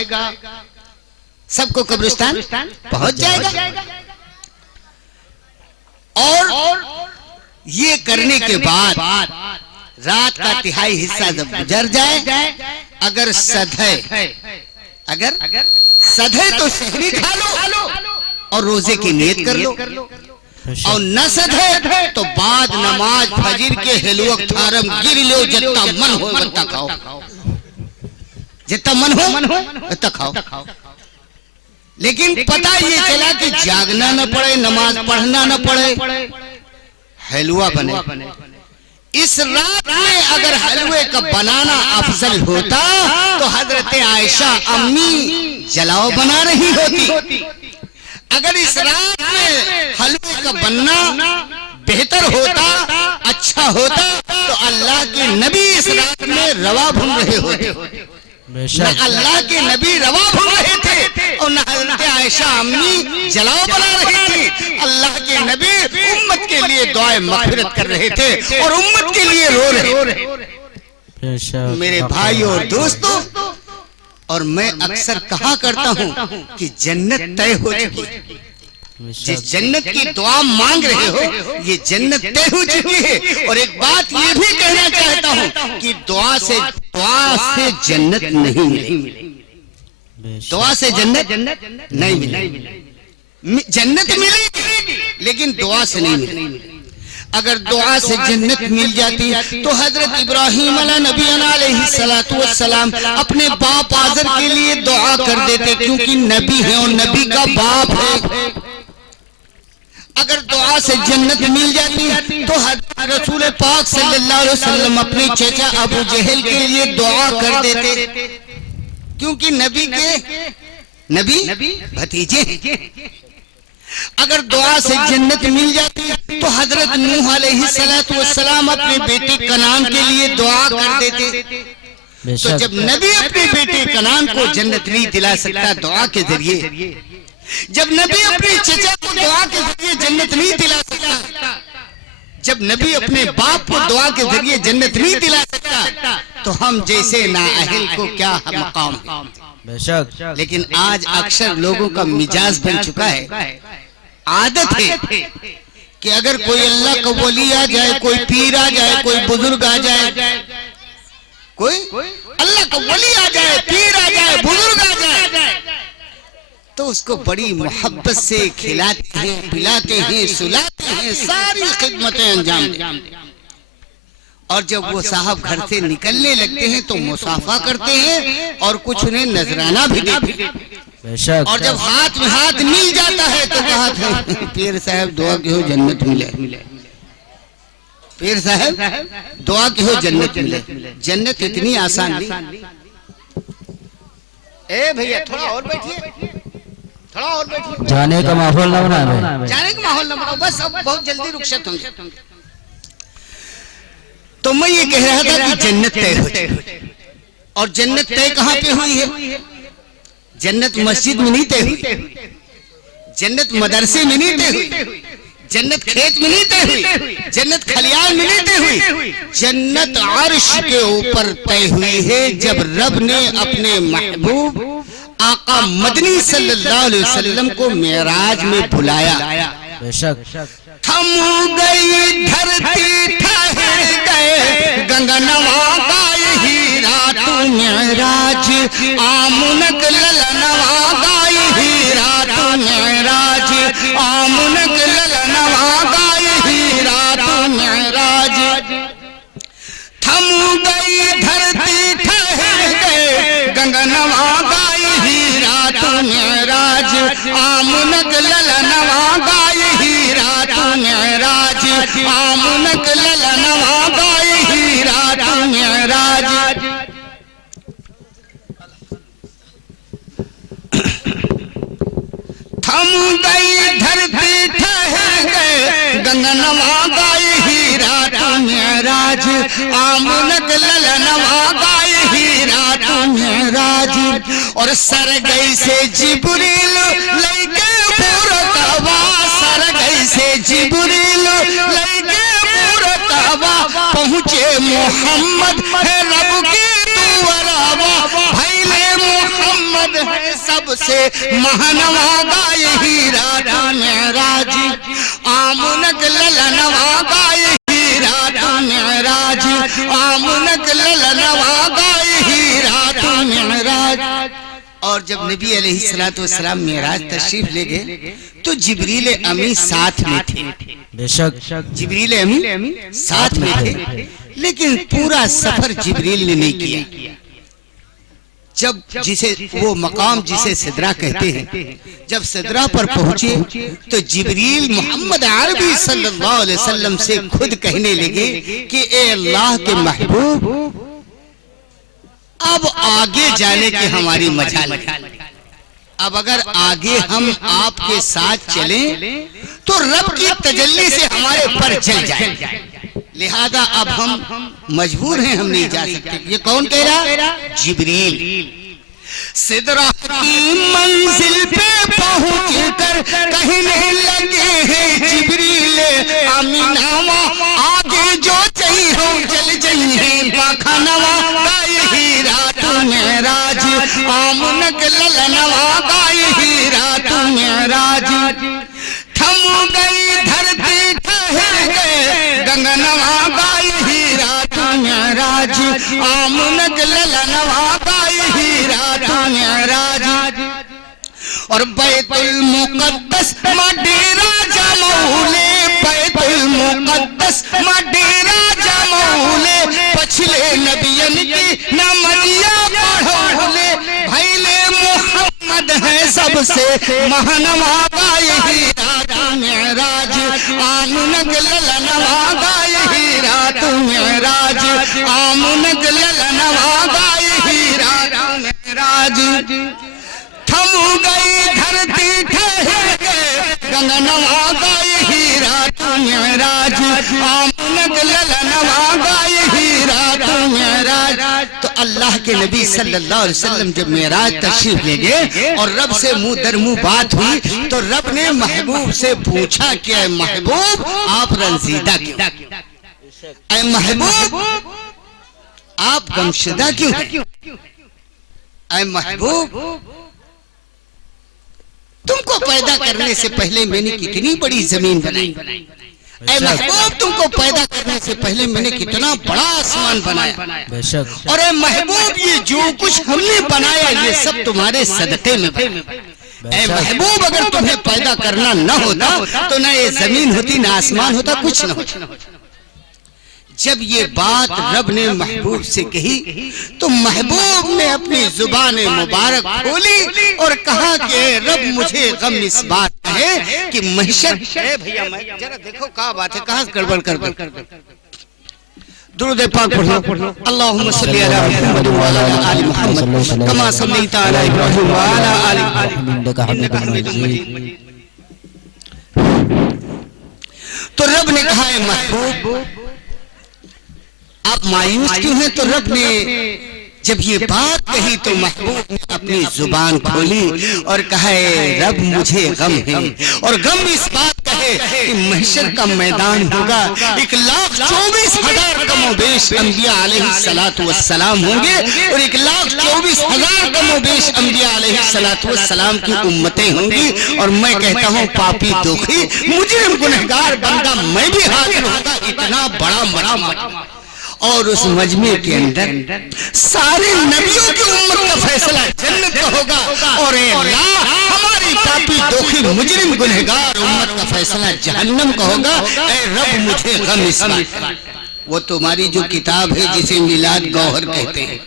सबको कब्रिस्तान पहुंच जाएगा। और ये करने के बाद रात का तिहाई हिस्सा जब गुजर जाए, अगर सधे तो शहरी खा लो और रोजे की नियत कर लो। और न सधे तो बाद नमाज फजर के हेलुअक थारम गिर लो, जितना मन हो उतना खाओ, जितना मन हो उतना खाओ। लेकिन पता ये चला कि जागना न पड़े, नमाज पढ़ना न पड़े, हलवा बने। इस रात में अगर हलवे का बनाना अफजल होता तो हजरत आयशा अम्मी जलाओ बना रही होती। अगर इस रात में हलवे का बनना बेहतर होता, अच्छा होता, तो अल्लाह के नबी इस रात में रवा भून रहे होते। न अल्लाह के नबी रवा भून रहे थे और न हजरत आयशा अम्मी जलाओ बना रही थी। अल्लाह के नबी उम्मत के लिए दुआए मग़फ़िरत कर रहे थे और उम्मत के लिए रो रहे। मेरे भाई और दोस्तों, और मैं अक्सर कहा करता हूँ कि जन्नत तय हो चुकी। जिस जन्नत की दुआ मांग रहे हो, ये जन्नत तय हो चुकी है। और एक बात ये भी कहना चाहता हूँ कि दुआ से जन्नत नहीं मिली, दुआ से जन्नत नहीं मिली। जन्नत मिलेगी लेकिन दुआ से नहीं मिलेगी। अगर दुआ से जन्नत मिल जाती तो हजरत इब्राहिम अलैहिस्सलातु वस्सलाम अपने बाप आज़र के लिए दुआ कर देते, क्योंकि नबी है और नबी का बाप है। अगर दुआ से जन्नत मिल जाती तो हज़रत रसूल पाक सल्लल्लाहु अलैहि वसल्लम अपने चचा अबू जहल के लिए दुआ कर देते, क्योंकि नबी भतीजे हैं। अगर दुआ से जन्नत मिल जाती तो हजरत नूह अलैहिस्सलातु वस्सलाम अपने बेटे कनान के लिए दुआ कर देते। तो जब नबी अपने बेटे कनान को जन्नत नहीं दिला सकता दुआ के जरिए, जब नबी अपने चचा को दुआ के जरिए जन्नत नहीं दिला सकता, जब नबी अपने बाप को दुआ के जरिए जन्नत नहीं दिला सकता, तो हम जैसे नाअहल को क्या मकाम है। लेकिन आज अक्सर लोगों का मिजाज बन चुका है, आदत है कि अगर कोई अल्लाह का वली आ जाए, कोई पीर आ जाए, कोई बुजुर्ग आ जाए, कोई अल्लाह का वली आ जाए, पीर आ जाए, बुजुर्ग आ जाए, तो उसको बड़ी मोहब्बत से खिलाते हैं, पिलाते हैं, सुलाते हैं, सारी खिदमतें अंजाम देते हैं। और जब वो साहब घर से निकलने लगते हैं तो मुसाफा करते हैं और कुछ उन्हें नजराना भी देते हैं। और जब हाथ में हाथ मिल जाता है तो कहा था पीर साहब दुआ की हो जन्नत मिले, पीर साहब दुआ की हो जन्नत मिले। जन्नत इतनी आसान नहीं। ए भैया थोड़ा और बैठिए, थोड़ा और बैठिए। जाने का माहौल ना बनाओ, जाने का माहौल ना बनाओ, बस अब बहुत जल्दी रुखसत होंगे। तो मैं ये कह रहा था कि जन्नत तय हो चुकी। और जन्नत तय कहाँ पे हुई है? जन्नत मस्जिद में नहीं तय हुई, जन्नत मदरसे में नहीं तय हुई, जन्नत खेत में नहीं तय हुई, जन्नत खलियान में नहीं तय हुई। जन्नत अर्श के ऊपर तय हुई है, जब रब ने अपने महबूब आका मदनी सल्लल्लाहु अलैहि वसल्लम को मेराज में बुलाया। थम गई धरती, ठहर गए गगनवा गाए हीरा तू मेराज, आमुनक ललनवा गाए हीरा तू मेराज, आमुनक ललनवा गाए हीरा तू मेराज। थम गई धरती, ठहर गए गगनवा गाए हीरा तू मेराज, आमुनक ललनवा गाए हीरा तू मेराज, आमुनक ललनवा गाए हीरा तू मेराज। थम गई धरती, ठहर गए गगनवा गाए हीरा तू मेराज, आमुनक ललनवा गाए हीरा तू मेराज। और सर गई से जिब्रील लेके पूरतवा, सर गई से जिब्रील लेके पूरतवा, पहुँचे मोहम्मद है रब के दुआरवा, भैले मोहम्मद है सबसे महानवा गाए हीरा तू मेराज, आमुनक ललनवा गाए हीरा तू मेराज, आमुनक ललनवा गाए हीरा तू मेराज। और जब नबी अलैहिस्सलाम मेराज तशरीफ ले गए तो जिब्रील अमी साथ में थे। बेशक जिब्रील अमी साथ में थे, लेकिन पूरा सफर जिब्रील ने नहीं किया। जब जिसे वो मकाम जिसे सिदरा कहते हैं, जब सिदरा पर पहुंचे तो जिब्रील मोहम्मद अरबी सल्लल्लाहु अलैहि वसल्लम से खुद कहने लगे कि ए अल्लाह के महबूब, अब आगे जाने की हमारी मजाल है। अब अगर आगे हम आपके साथ चलें तो रब की तजल्ली से हमारे पर जल जाए, लिहाजा अब हम मजबूर हैं, हम नहीं जा सकते। ये कौन कह रहा? जिब्रील। सिदरा की मंजिल पे पहुंच कर कहने लगे हैं जिब्रील अमीनावा, आगे जो चाहिए हो चल जाइए पाखानवा, गाये रात में राज आमनक ललनवा, गाये रात में राज। थम गई धरती ठहर गए गगनवा, गाये रात में राज आमनक ललनवा, गाये रात में राज। और बैतुल मुक़द्दस मडेरा जमौले, बैतुल मुक़द्दस मडेरा जमौले, पछले नबियन की नमनिया पढ़ौले, भैले मोहम्मद है सबसे महानवा, गाये रात में राज आमनक ललनवा, गाये रात में राज आमनक ललनवा, गाये रात में राज। थम गई धरती ठहर गए गगनवा, गाये रात में राज आमनक ललनवा, गाये रात में राज। तो अल्लाह के नबी सल्लल्लाहु अलैहि वसल्लम जब मेराज तशरीफ ले गए और रब से मुंह दर मुंह बात हुई तो रब ने महबूब से पूछा कि महबूब आप रंजीदा क्यों? ऐ महबूब आप गमशुदा क्यों? ऐ महबूब तुमको पैदा करने से पहले मैंने कितनी बड़ी जमीन बनाई। ऐ महबूब तुमको पैदा करने से पहले मैंने कितना बड़ा आसमान बनाया। बेशक। और ऐ महबूब ये जो कुछ हमने बनाया ये सब तुम्हारे सदक़े में बना। ऐ महबूब अगर तुम्हें पैदा करना न होता तो न ये जमीन होती न आसमान होता, कुछ न होता। जब ये बात रब ने महबूब से कही तो महबूब ने अपनी जुबान मुबारक खोली और कहा कि रब मुझे गम इस बात का है कि महशर। भैया जरा देखो क्या बात है, कहाँ गड़बड़ कर दुरूद पाक पढ़ो। अल्लाहुम्मा सल्ली अला मुहम्मद व अला आलि मुहम्मद कमा सल्लैता अला इब्राहीम व अला आलि इब्राहीम इन्नका हमीदुम मजीद। तो रब ने कहा है महबूब आप मायूस क्यों हैं? तो रब ने जब ये बात कही तो महबूब ने अपनी जुबान खोली और कहा रब मुझे गम है, और गम इस बात का है कि महशर का मैदान होगा, 1,24,000 कमोबेश अंबिया अलैहिस्सलातु वस्सलाम होंगे और 1,24,000 कमोबेश अंबिया अलैहिस्सलातु वस्सलाम की उम्मतें होंगी। और मैं कहता हूँ पापी दोखी मुजरिम गुनहगार बंदा मैं भी हाजिर होगा, इतना बड़ा मजमा, और उस मजमे के अंदर सारे नबियों की उम्मत का फैसला जन्नत का होगा और अल्लाह हमारी पापी दोखी मुजरिम गुनहगार उम्मत का फैसला जहन्नम का होगा। ऐ रब मुझे गम इस बात। वो तुम्हारी जो किताब है जिसे मिलाद गौहर कहते हैं,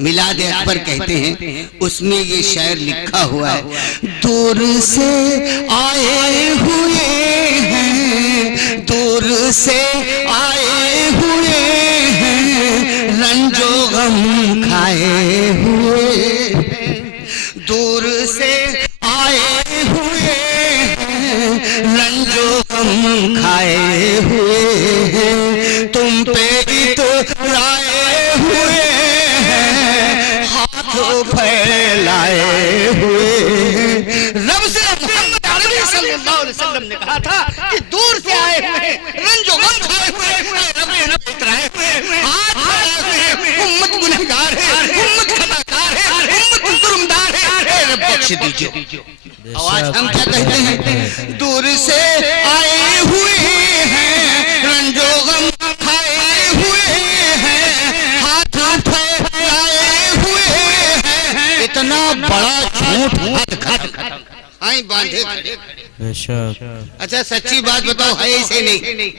मिलाद अकबर कहते हैं, उसमें ये शायर लिखा हुआ है, दूर से आए हुए हैं, दूर से आए हुए रंजो गम खाए हुए, दूर से आए हुए रंजो गम खाए हुए, तुम पे इतराए हुए हाथ फैलाए हुए। रब से मोहम्मद अरबी सल्लल्लाहु अलैहि वसल्लम ने कहा था कि दूर से आए हुए रंजो गम खाए हुए रब ने इतराए हुए हाथ फैलाए हुए, उम्मत गुनहगार है, उम्मत खताकार है, उम्मत जुर्मदार है, रब बख्श दीजिए। आज हम क्या कहते हैं? दूर से आए हुए हैं रंजो गम खाए हुए हैं, हाथ फैलाए हुए हैं, इतना बड़ा खत्म। हाँ बांधे खड़े। अच्छा सच्ची बात बताओ, है इसे नहीं?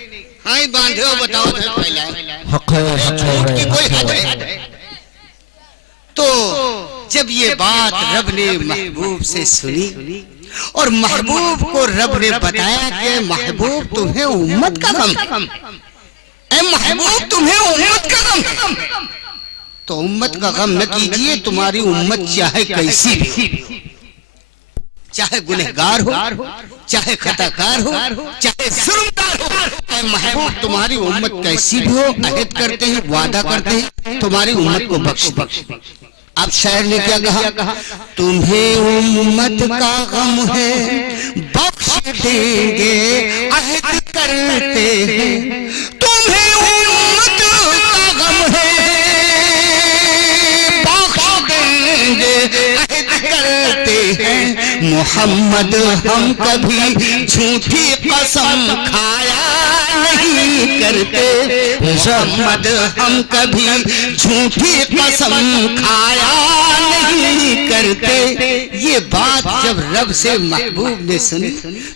हाँ बांधे हो, बताओ झूठ की कोई हद है? तो जब ये बात रब ने महबूब से सुनी और महबूब को रब ने बताया कि महबूब तुम्हें उम्मत का गम, ऐ महबूब तुम्हें उम्मत का गम, तो उम्मत का गम न कीजिए। तुम्हारी उम्मत चाहे कैसी भी, चाहे गुनहगार हो, चाहे खताकार हो, चाहे जुर्मदार हो, ऐ महबूब तुम्हारी उम्मत कैसी भी हो, अहद करते हैं, वादा करते हैं तुम्हारी उम्मत को बख्श। अब शायर ने क्या कहा? तुम्हें उम्मत का गम है बख्श देंगे अहद करते हैं, तुम्हें उम्मत का गम है बख्श देंगे अहद करते हैं। मोहम्मद हम कभी झूठी कसम खाया नहीं करते, मोहम्मद हम कभी झूठी कसम खाया नहीं करते। ये बात जब रब से महबूब ने सुनी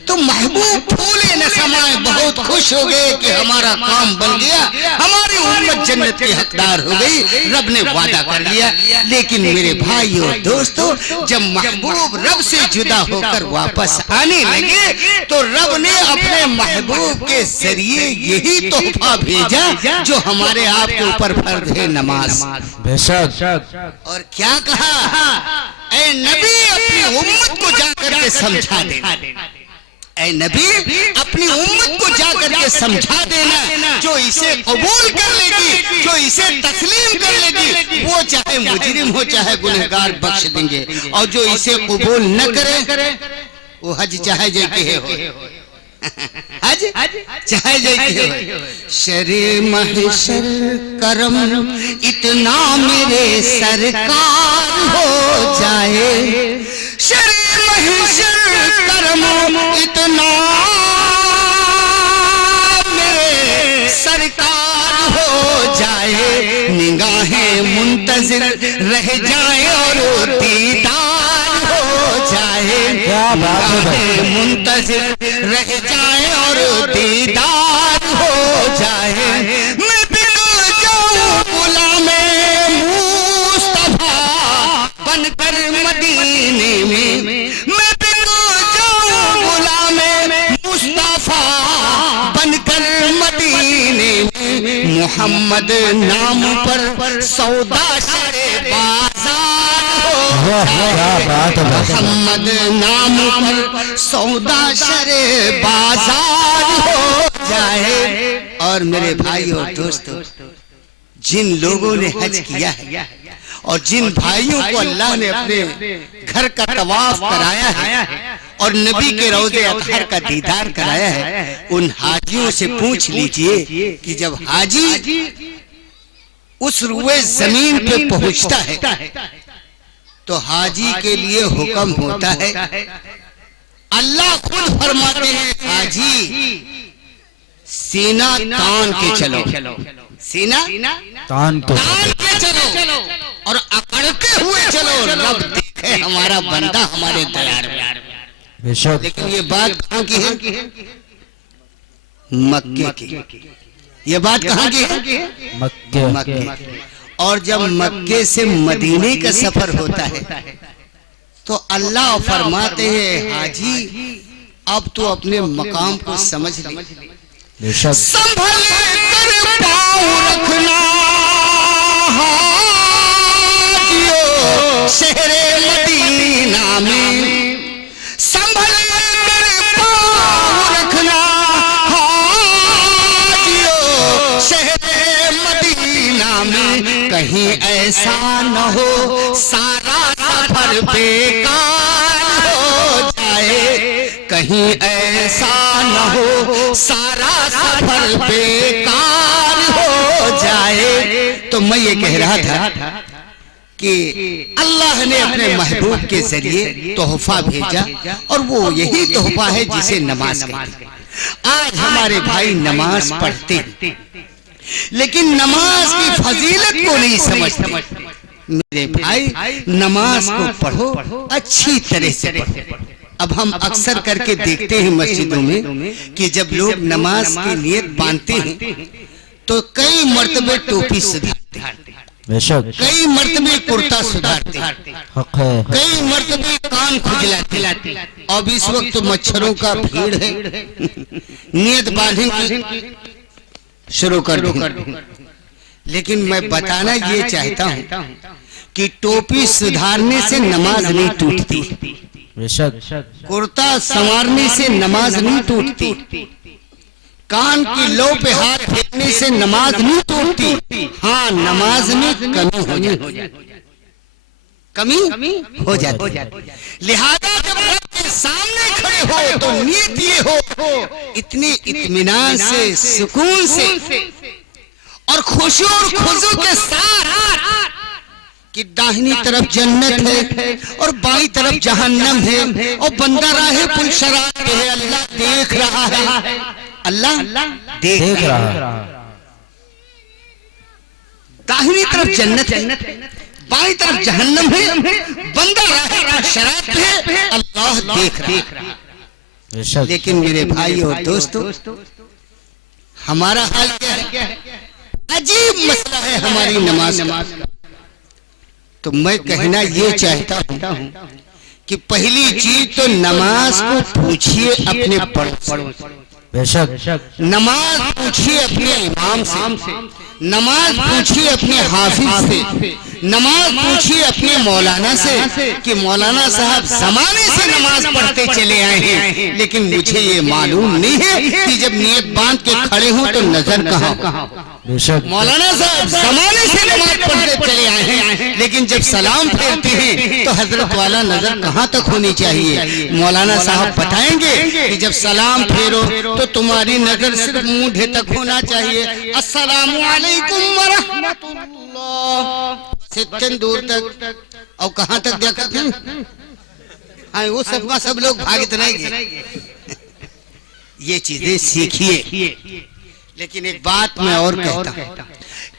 तो महबूब फूले न समाए, बहुत खुश हो गए कि हमारा काम बन गया, हमारी उम्मत जन्नत की हकदार हो गई, रब ने वादा कर लिया। लेकिन मेरे भाइयों और दोस्तों, जब महबूब रब से जुदा होकर वापस आने लगे तो रब ने अपने महबूब के जरिए यही तोहफा भेजा जो हमारे आपके ऊपर फर्ज है, नमाज। और क्या कहा? ऐ नबी अपनी उम्मत को जाकर के समझा देना, ऐ नबी अपनी उम्मत को जाकर के समझा देना, जो इसे कबूल कर लेगी, जो इसे तस्लीम कर लेगी, वो चाहे मुजरिम हो चाहे गुनहगार बख्श देंगे, और जो इसे कबूल न करे वो हज चाहे जैके हो, हज चाहे जैके हो। शरे महशर करम इतना मेरे सरकार हो जाए, शरे महशर करम इतना मेरे सरकार हो जाए, निगाहें मुंतजिर रह जाए और दीदार हो जाए, निगाहें मुंतजिर रह जाए और दीदार हो जाए। मैं बिक जाऊं गुलामे मुस्तफा बनकर मदीने में, मैं बिक जाऊं गुलामे मुस्तफा बनकर मदीने में। मोहम्मद नाम पर सौदा शरे बाजार हो जाए, मोहम्मद नाम पर सौदा शरे बाजार हो जाए। और मेरे भाई और दोस्तों, जिन लोगों ने हज किया है और जिन भाइयों को अल्लाह ने अपने घर का तवाफ कराया है और नबी के रोज़े अतहर का दीदार कराया है, उन हाजियों से पूछ लीजिए कि जब हाजी उस रुए जमीन पे पहुंचता है तो हाजी के लिए हुक्म होता है, अल्लाह खुद फरमाते हैं, हाजी सीना तान के चलो, सीना तान के चलो और अकड़ते हुए चलो, रब देखे हमारा बंदा हमारे दयार में। लेकिन ये बात कहाँ की है? मक्के की। ये बात कहाँ की है? मक्के। और जब मक्के से मदीने का सफर होता है तो अल्लाह फरमाते हैं, हाजी अब तो अपने मकाम को समझ ले, संभल कर पाँव रखना हाजियो शहरे मदीना में, संभल कर पाँव रखना हाजियो शहरे मदीना में। कहीं ऐसा न हो सारा सफर बेकार हो जाए, कहीं ऐसा न हो सारा सफर बेकार हो जाए। तो मैं ये कह रहा था कि अल्लाह ने अपने महबूब के जरिए तोहफा भेजा और वो यही तोहफा है जिसे नमाज कहते हैं। आज हमारे भाई नमाज पढ़ते लेकिन नमाज की फजीलत को नहीं समझते। मेरे भाई नमाज को पढ़ो, अच्छी तरह से पढ़ो। अब हम अक्सर करके देखते हैं मस्जिदों में कि जब लोग नमाज की नियत बांधते हैं तो कई मर्तबे टोपी सुधारते हैं, कई मर्तबे कुर्ता सुधारते हैं, कई मर्तबे कान खुजलाते। अब इस वक्त तो मच्छरों का भीड़ है, नियत बांधेंगे शुरू कर देंगे। लेकिन मैं बताना ये चाहता हूँ कि टोपी सुधारने से नमाज नहीं टूटती, कुर्ता संवारने से नमाज नहीं टूटती, कान की लो पे हाथ फेरने से नमाज नहीं टूटती। हाँ, नमाज में कमी हो जाती। लिहाजा जब रब के सामने खड़े हो तो नीयत ये हो, इतने इत्मीनान से, सुकून से और खुशी और खुशू के साथ कि दाहिनी तरफ जन्नत है और बाईं तरफ जहन्नम है और बंदा राहे पुल शराब पे है, अल्लाह देख रहा है, अल्लाह देख रहा है। दाहिनी तरफ जन्नत है, बाईं तरफ जहन्नम है, बंदा राहे पुल शराब पे है, अल्लाह देख रहा है। लेकिन मेरे भाई और दोस्तों, हमारा हाल क्या है? अजीब मसला है हमारी नमाज का। तो मैं कहना ये चाहता हूँ कि पहली चीज तो नमाज को पूछिए अपने पड़ोस, नमाज पूछिए अपने इमाम से, नमाज पूछिए अपने हाफिज से, नमाज पूछिए अपने मौलाना से कि मौलाना साहब जमाने से नमाज पढ़ते चले आए हैं, लेकिन मुझे ये मालूम नहीं है कि जब नियत बांध के खड़े हों तो नजर कहाँ। मौलाना साहब जमाने से नमाज पढ़ते चले आए हैं, लेकिन जब सलाम फेरते हैं तो हजरत वाला नजर कहाँ तक होनी चाहिए? मौलाना साहब बताएंगे कि जब सलाम फेरो तो तुम्हारी नजर सिर्फ मूंढे तक होना चाहिए। अस्सलामु अलैकुम व रहमतुल्लाह, इतने दूर तक। और कहाँ तक देखते हैं? हाँ, वो सब का सब लोग भागते रहेंगे। ये चीजें सीखिए। लेकिन एक बात मैं और कहता हूँ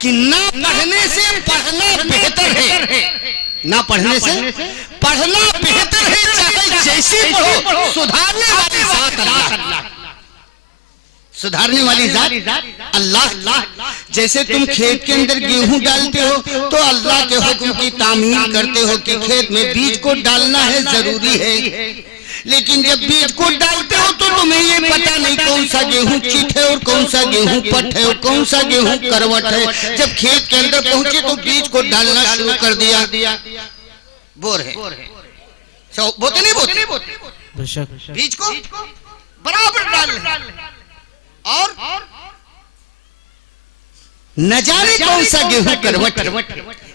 कि ना पढ़ने से पढ़ना बेहतर है, ना पढ़ने से पढ़ना बेहतर है, चाहे जैसे पढ़ो। सुधारने वाली जात अल्लाह, सुधारने वाली जात अल्लाह। जैसे तुम खेत के अंदर गेहूं डालते हो तो अल्लाह के हुक्म की तामील करते हो कि खेत में बीज को डालना है, जरूरी है। लेकिन जब बीज को डालते हो तो तुम्हें ये पता नहीं कौन सा गेहूं चिट है और कौन सा गेहूं पट है और कौन सा गेहूं करवट है। जब खेत के अंदर पहुंचे तो बीज को डालना शुरू कर दिया। बोर है, बोते नहीं बोते, बीज को बराबर डाल और न जाने कौन सा गेहूं करवट,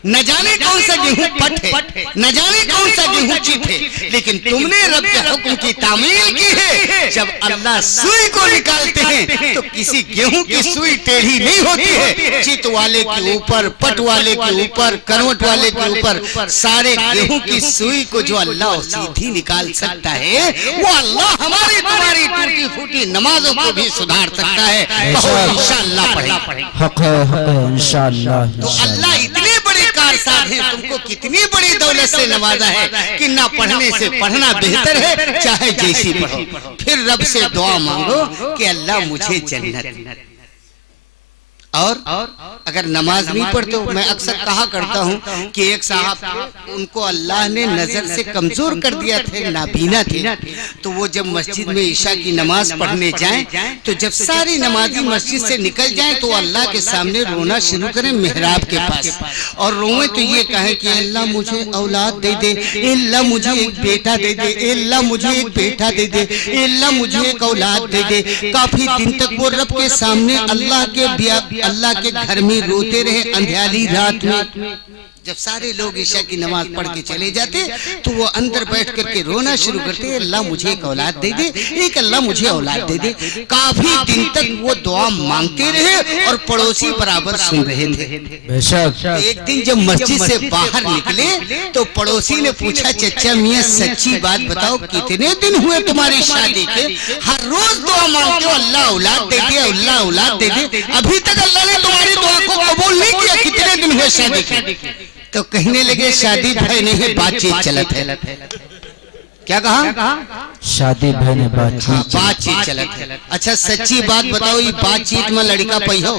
न जाने कौन सा गेहूं पट है, न जाने कौन सा गेहूं चिट है। लेकिन तुमने रब के हुक्म की तामील की है। जब अल्लाह सुई को निकालते हैं तो किसी गेहूं की सुई टेढ़ी नहीं होती है। चित वाले के ऊपर, पट वाले के ऊपर, करवट वाले के ऊपर, सारे गेहूं की सुई को जो अल्लाह सीधी निकाल सकता है, वो अल्लाह हमारी तुम्हारी टूटी फूटी नमाजों को भी सुधार सकता है। इंशाअल्लाह पढ़ें। तो अल्लाह इतने बड़े कारसाज हैं, तुमको कितनी बड़ी दौलत से नवाजा है कि ना पढ़ने से पढ़ना बेहतर है, चाहे जैसी पढ़ो। फिर रब से दुआ मांगो कि अल्लाह मुझे जन्नत। और अगर नमाज नहीं पढ़ते हो, मैं अक्सर कहा करता हूँ कि एक साहब, उनको अल्लाह ने नजर से कमजोर कर दिया थे, नाबीना थे। तो वो जब मस्जिद में ईशा की नमाज पढ़ने जाएं तो जब सारी नमाजी मस्जिद से निकल जाएं तो अल्लाह के सामने रोना शुरू करें मेहराब के पास, और रोए तो ये कहें कि अल्लाह मुझे औलाद दे दे, अल्लाह मुझे एक बेटा दे दे, अल्लाह मुझे एक बेटा दे दे, अल्लाह मुझे एक औलाद दे दे। काफी दिन तक वो रब के सामने अल्लाह के घर में रोते रहे अंधियारी रात में। जब सारे लोग ईशा की नमाज पढ़ के चले जाते तो वो अंदर बैठ करके रोना शुरू करते, अल्लाह मुझे एक औलाद दे दे, एक अल्लाह मुझे औलाद दे दे। काफी दिन तक वो दुआ मांगते रहे और पड़ोसी बराबर सुन रहे थे। एक दिन जब मस्जिद से बाहर निकले तो पड़ोसी ने पूछा, चचा मियाँ सच्ची बात बताओ, कितने दिन हुए तुम्हारी शादी के? हर रोज दुआ मांगते हो अल्लाह औलाद दे दे, अल्लाह औलाद दे दे, अभी तक अल्लाह ने तुम्हारी दुआ को कबूल नहीं किया, कितने दिन हुए शादी के? तो कहने लगे शादी भाई नहीं बातचीत चलत है। क्या कहा? शादी भाई ने बातचीत चलत है। अच्छा सच्ची बात बताओ, ये बातचीत में लड़का पहियो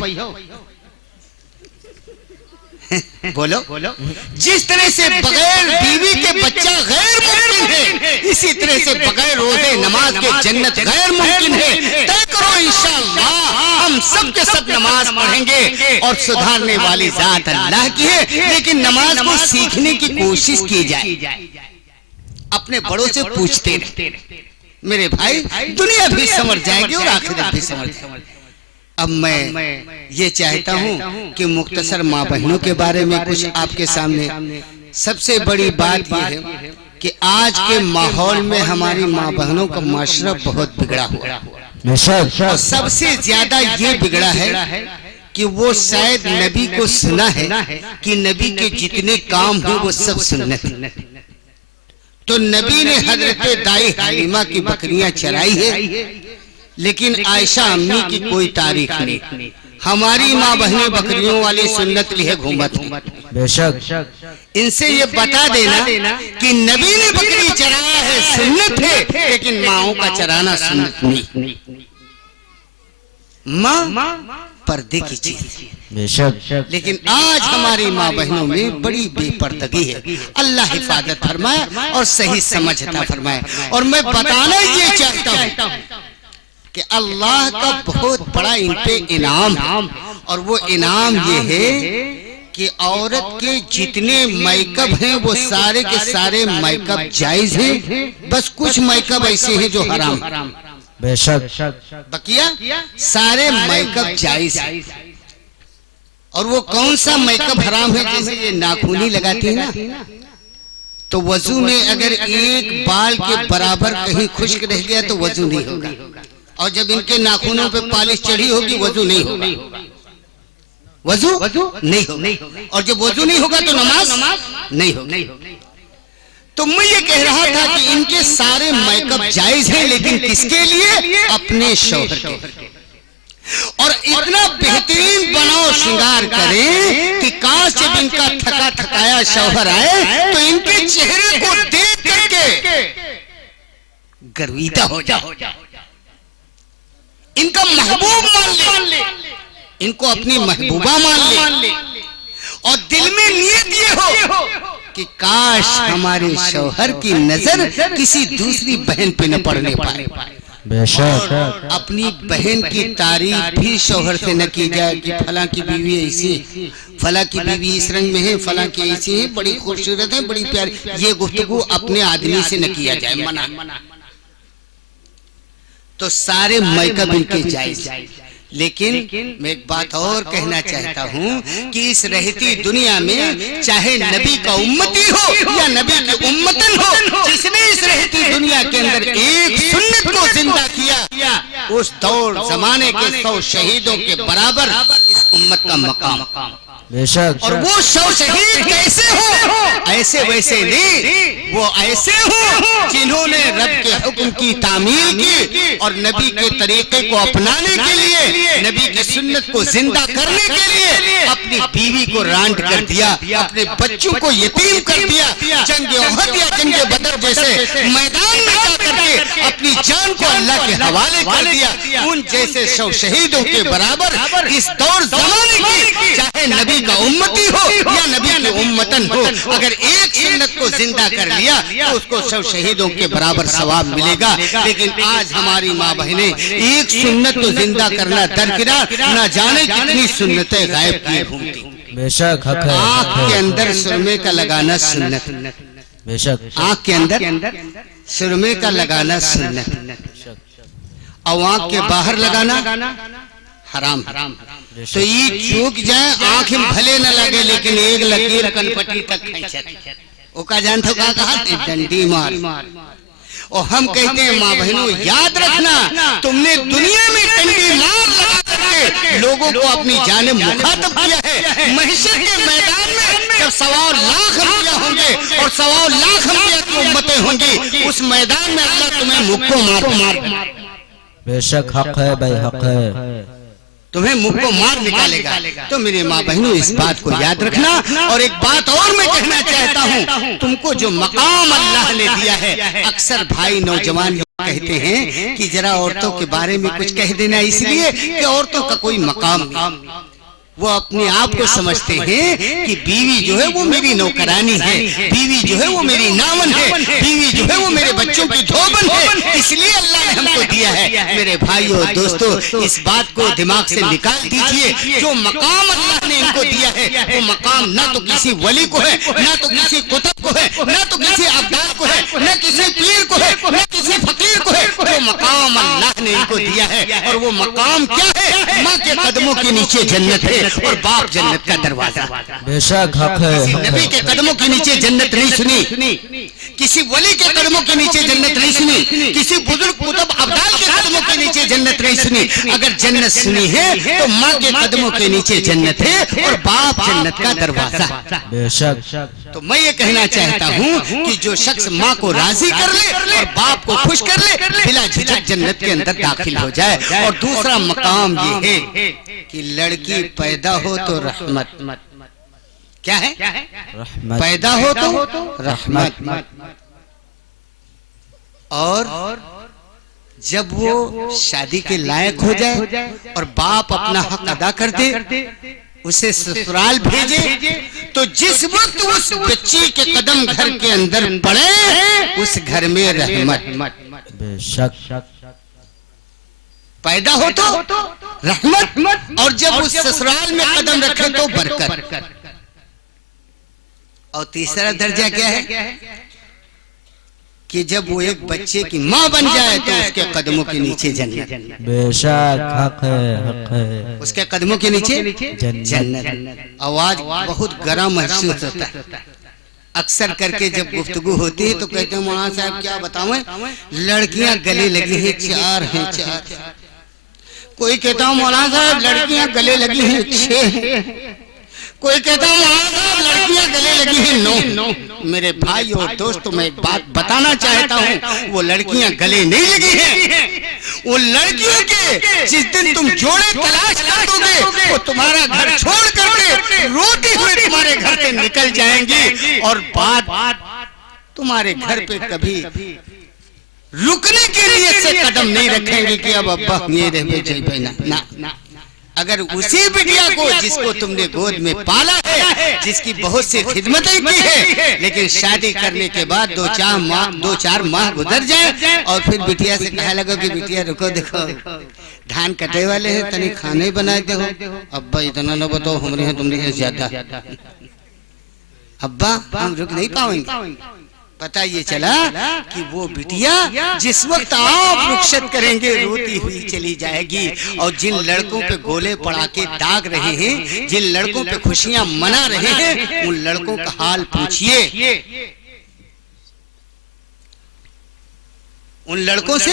बोलो। जिस तरह से बगैर बीवी के बच्चा गैर मुमकिन है, इसी तरह से बगैर रोजे नमाज के जन्नत गैर मुमकिन है। तय करो इंशाअल्लाह हम सब के सब नमाज पढ़ेंगे और सुधारने वाली जात अल्लाह की है, लेकिन नमाज को सीखने की कोशिश की जाए। अपने बड़ों से पूछते रहे मेरे भाई, दुनिया भी समझ जाएगी और आखिरत भी समझ जाएगी। अब मैं ये चाहता हूँ कि मुख्तसर माँ बहनों के बारे में कुछ आपके सामने। सबसे बड़ी बात यह है कि आज के माहौल में हमारी माँ बहनों का माशरा बहुत बिगड़ा हुआ है। और सबसे ज्यादा ये बिगड़ा है कि वो शायद नबी को सुना है कि नबी के जितने काम हैं वो सब सुन्नत है। तो नबी ने हजरत दाई हलीमा की बकरियां चराई है, लेकिन आयशा अम्मी की कोई तारीख नहीं। हमारी माँ बहनें बकरियों वाली सुन्नत लिए घूमत हैं। बेशक इनसे ये बता देना कि नबी ने बकरी चराया है सुन्नत है, लेकिन माओं का चराना सुन्नत नहीं। माँ पर्दे की चीज, बेशक। लेकिन आज हमारी माँ बहनों में बड़ी बेपर्दगी है। अल्लाह हिफाजत फरमाए और सही समझ अता फरमाए। और मैं बताना ये चाहता हूँ कि अल्लाह का बहुत बड़ा इन पे इनाम है, और वो इनाम ये है कि औरत के जितने मेकअप हैं वो सारे के सारे मेकअप जायज हैं। बस कुछ मेकअप ऐसे हैं जो हराम। बेशक। बकिया सारे मेकअप जायज है। और वो कौन सा मेकअप हराम है? जैसे ये नाखूनी लगाती है ना, तो वजू में अगर एक बाल के बराबर कहीं खुश्क रह गया तो वजू नहीं होगा। और जब इनके नाखूनों पे पालिश चढ़ी होगी वजू नहीं होगा। वजू नहीं होगा। और जब वजू नहीं होगा तो नमाज नहीं होगी। तो मैं ये कह रहा था कि इनके सारे मेकअप जायज हैं, लेकिन किसके लिए? अपने शौहर के। और इतना बेहतरीन बनाओ श्रृंगार करें कि काश जब इनका थका थकाया शौहर आए तो इनके चेहरे को देख करके गर्विता हो जाओ, इनका महबूब मान ले, इनको अपनी महबूबा मान ले, और दिल में नियत ये हो कि काश हमारे शौहर की नजर किसी दूसरी बहन पे न पड़ने पाए। बेशक। अपनी बहन की तारीफ भी शौहर से न की जाए कि फला की बीवी ऐसी, फला की बीवी इस रंग में है, फला की ऐसी है, बड़ी खूबसूरत है, बड़ी प्यारी। ये गुफ्तगू अपने आदमी से न किया जाए, मना। तो सारे मेकअप इनके जायज। लेकिन मैं एक बात और कहना चाहता हूँ कि इस रहती दुनिया में चाहे नबी का उम्मती हो या नबी की उम्मतन हो, जिसने इस रहती दुनिया के अंदर एक सुन्नत को जिंदा किया, उस दौर जमाने के 100 शहीदों के बराबर इस उम्मत का मकाम। बेशक। और वो 100 शहीद कैसे हो? ऐसे वैसे नहीं, वो ऐसे हो जिन्होंने रब के हुक्म की तामील की और नबी के तरीके को अपनाने के लिए, नबी की सुन्नत को जिंदा करने के लिए अपनी बीवी को रांड कर दिया, अपने बच्चों को यतीम कर दिया। जंग ओहद या जंग बदर जैसे मैदान में जा करके अपनी जान को अल्लाह के हवाले कर दिया। उन जैसे 100 शहीदों के बराबर इस दौर जमाने की, चाहे नबी का उम्मती हो या नबी की उम्मतन हो, अगर एक सुन्नत को जिंदा कर लिया तो उसको 100 शहीदों के बराबर सवाब मिलेगा। लेकिन आज हमारी माँ बहनें एक सुन्नत को जिंदा करना दरकिनार, न जाने कितनी सुन्नतें गायब किए घूमती। बेशक। हक है। आँख के अंदर सुरमे का लगाना सुन्नत। बेशक। आँख के अंदर सुरमे का लगाना सुन्नत, और आँख के बाहर लगाना हराम। तो ये चूक जाए, आंख में भले न लगे लेकिन एक लकीर कनपटी तक खींचत। ओका जान तो का कहा डंडी मार। और हम कहते हैं माँ बहनों याद रखना, तुमने दुनिया में डंडी मार लगा करके लोगों को अपनी जाने मुखातब किया है। महशर के मैदान में जब 1.25 लाख अंबिया होंगे और 1.25 लाख अंबिया की उम्मतें होंगी, उस मैदान में अल्लाह तुम्हें मुक्को मार। बेशक। हक है भाई, हक है। तुम्हें मुंह को मार निकालेगा। तो मेरे माँ बहनों, इस बात को याद रखना। और एक बात और मैं कहना चाहता हूँ, तुमको जो मकाम अल्लाह ने दिया है, अक्सर भाई नौजवान कहते हैं कि जरा औरतों के बारे में कुछ कह देना, इसलिए कि औरतों का कोई मकाम नहीं। वो अपने आप को समझते हैं कि बीवी जो है वो मेरी नौकरानी है, बीवी जो है वो मेरी नावन है, बीवी जो है वो मेरे बच्चों की धोबन है, इसलिए अल्लाह ने हमको दिया है। मेरे भाइयों दोस्तों, इस बात को दिमाग से निकाल दीजिए। जो मकाम अल्लाह ने इनको दिया है, वो मकाम ना तो किसी वली को है, ना तो किसी कुतुब को है, ना तो किसी अब्दाल को है, ना किसी पीर को है, ना किसी फकीर को है। वो मकाम अल्लाह ने इनको दिया है। और वो मकाम क्या है? माँ के कदमों के नीचे जन्नत है और बाप जन्नत का दरवाजा। बेशक हक है। नबी के कदमों के नीचे जन्नत नहीं सुनी, किसी वली के कदमों के नीचे जन्नत नहीं सुनी, किसी बुजुर्ग कुतुब अब्दाल के कदमों के नीचे जन्नत नहीं सुनी। अगर जन्नत सुनी है तो माँ के कदमों के नीचे जन्नत है और बाप जन्नत का दरवाजा। बेशक। तो मैं ये कहना चाहता हूँ कि जो शख्स माँ को राजी कर ले और बाप को खुश कर ले, बिला झिझक जन्नत के अंदर दाखिल हो जाए। और दूसरा मकाम ये है कि लड़की पैदा हो तो रहमत। क्या है? पैदा हो तो रहमत। और जब वो शादी के लायक हो जाए और बाप अपना हक अदा कर दे, उसे ससुराल भेजे, तो जिस वक्त उस बच्ची के कदम घर के अंदर पड़े, उस घर में रहमत। बेशक। पैदा हो तो रहमत, और जब उस ससुराल में कदम रखे तो बरकत। और तीसरा दर्जा क्या है कि जब वो एक बच्चे की माँ बन जाए तो उसके कदमों के नीचे जन्नत। बेशक हक है। उसके कदमों के नीचे जन्नत। आवाज बहुत गरम महसूस होता है। अक्सर करके जब गुफ्तगू होती है तो कहते हैं मौलाना साहब क्या बताऊं, लड़कियां गले लगी हैं, चार हैं, चार। कोई कहता हूँ मौलाना साहब लड़कियां गले लगी हैं, 6 हैं। कोई कहता हूँ मौलाना साहब लड़कियां गले लगी हैं, 9। मेरे भाई और दोस्तों, मैं एक बात बताना चाहता हूँ, वो लड़कियां गले नहीं लगी हैं। वो लड़कियों के जिस दिन तुम जोड़े तलाश कर दोगे, वो तुम्हारा घर छोड़ करके रोती हुई तुम्हारे घर से निकल जाएंगी और बात तुम्हारे घर पे कभी रुकने के लिए से कदम नहीं रखेंगे कि अब अब्बा ये रहे ना। अगर उसी बिटिया को जिसको तुमने गोद में पाला है, जिसकी बहुत सी खिदमतें की है, लेकिन शादी करने के बाद 2-4 माह गुजर जाए और फिर बिटिया से कहा लगा कि बिटिया रुको, देखो धान कटे वाले हैं, तनी खाने बनाए दो। अब्बा इतना न बताओ, हमारे यहाँ तुमने ज्यादा। अब्बा हम रुक नहीं पाएंगे। पता ये चला कि वो बिटिया जिस वक्त आप रुखसत करेंगे रोती हुई चली जाएगी। और जिन लड़कों पे गोले पड़ा के दाग रहे हैं, जिन लड़कों पे खुशियां मना रहे हैं, उन लड़कों का हाल पूछिए। उन लड़कों से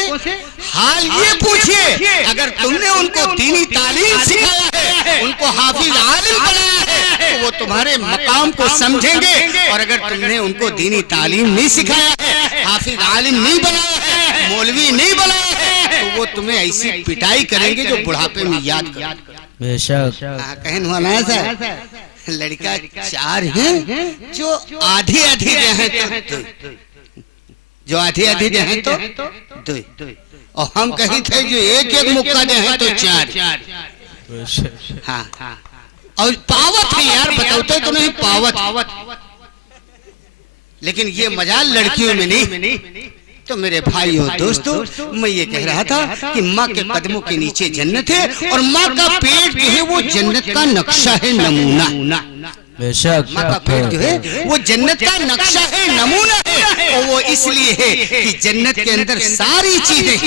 हाल ये पूछिए, अगर तुमने उनको दीनी तालीम सिखाया है, उनको हाफिज आलिम बनाया है, तो वो तुम्हारे मकाम को समझेंगे। और अगर तुमने उनको दीनी तालीम नहीं सिखाया है, हाफिज आलिम नहीं बनाया है, मौलवी नहीं बनाया है, तो वो तुम्हें ऐसी पिटाई करेंगे जो बुढ़ापे में याद कर। बेशक। कहन हुआ ना ऐसा, लड़का 4 हैं जो आधी रहे तो जो आधी रहे तो 2, और हम कहीं थे जो एक मुक्का रहे तो 4। हाँ, और पावत है यार, बताओ तो नहीं पावत। लेकिन ये मजाल लड़कियों में नहीं। तो मेरे भाई और दोस्तों, मैं ये कह रहा था कि माँ के कदमों के नीचे जन्नत है और माँ का पेट जो है वो जन्नत का नक्शा है, नमूना। बेशक। माँ का पेट जो है वो जन्नत का नक्शा है, नमूना है। और वो इसलिए है कि जन्नत के अंदर सारी चीजें,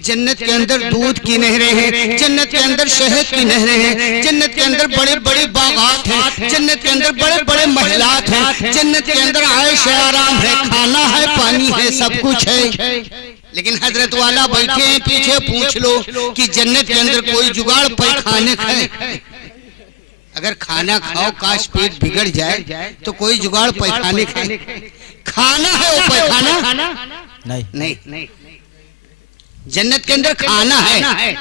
जन्नत के अंदर दूध की नहरें हैं, जन्नत के अंदर शहद की नहरें हैं, जन्नत के अंदर बड़े बड़े बागात हैं, जन्नत के अंदर बड़े बड़े महलात हैं, जन्नत के अंदर आयश आराम है, खाना है, पानी है, सब कुछ है। लेकिन हजरत वाला बैठे हैं पीछे, पूछ लो कि जन्नत के अंदर कोई जुगाड़ पैखाने का है? अगर खाना खाओ काश पेट बिगड़ जाए तो कोई जुगाड़ पैखाने का खाना है, वो पैखाना नहीं। जन्नत के अंदर खाना है,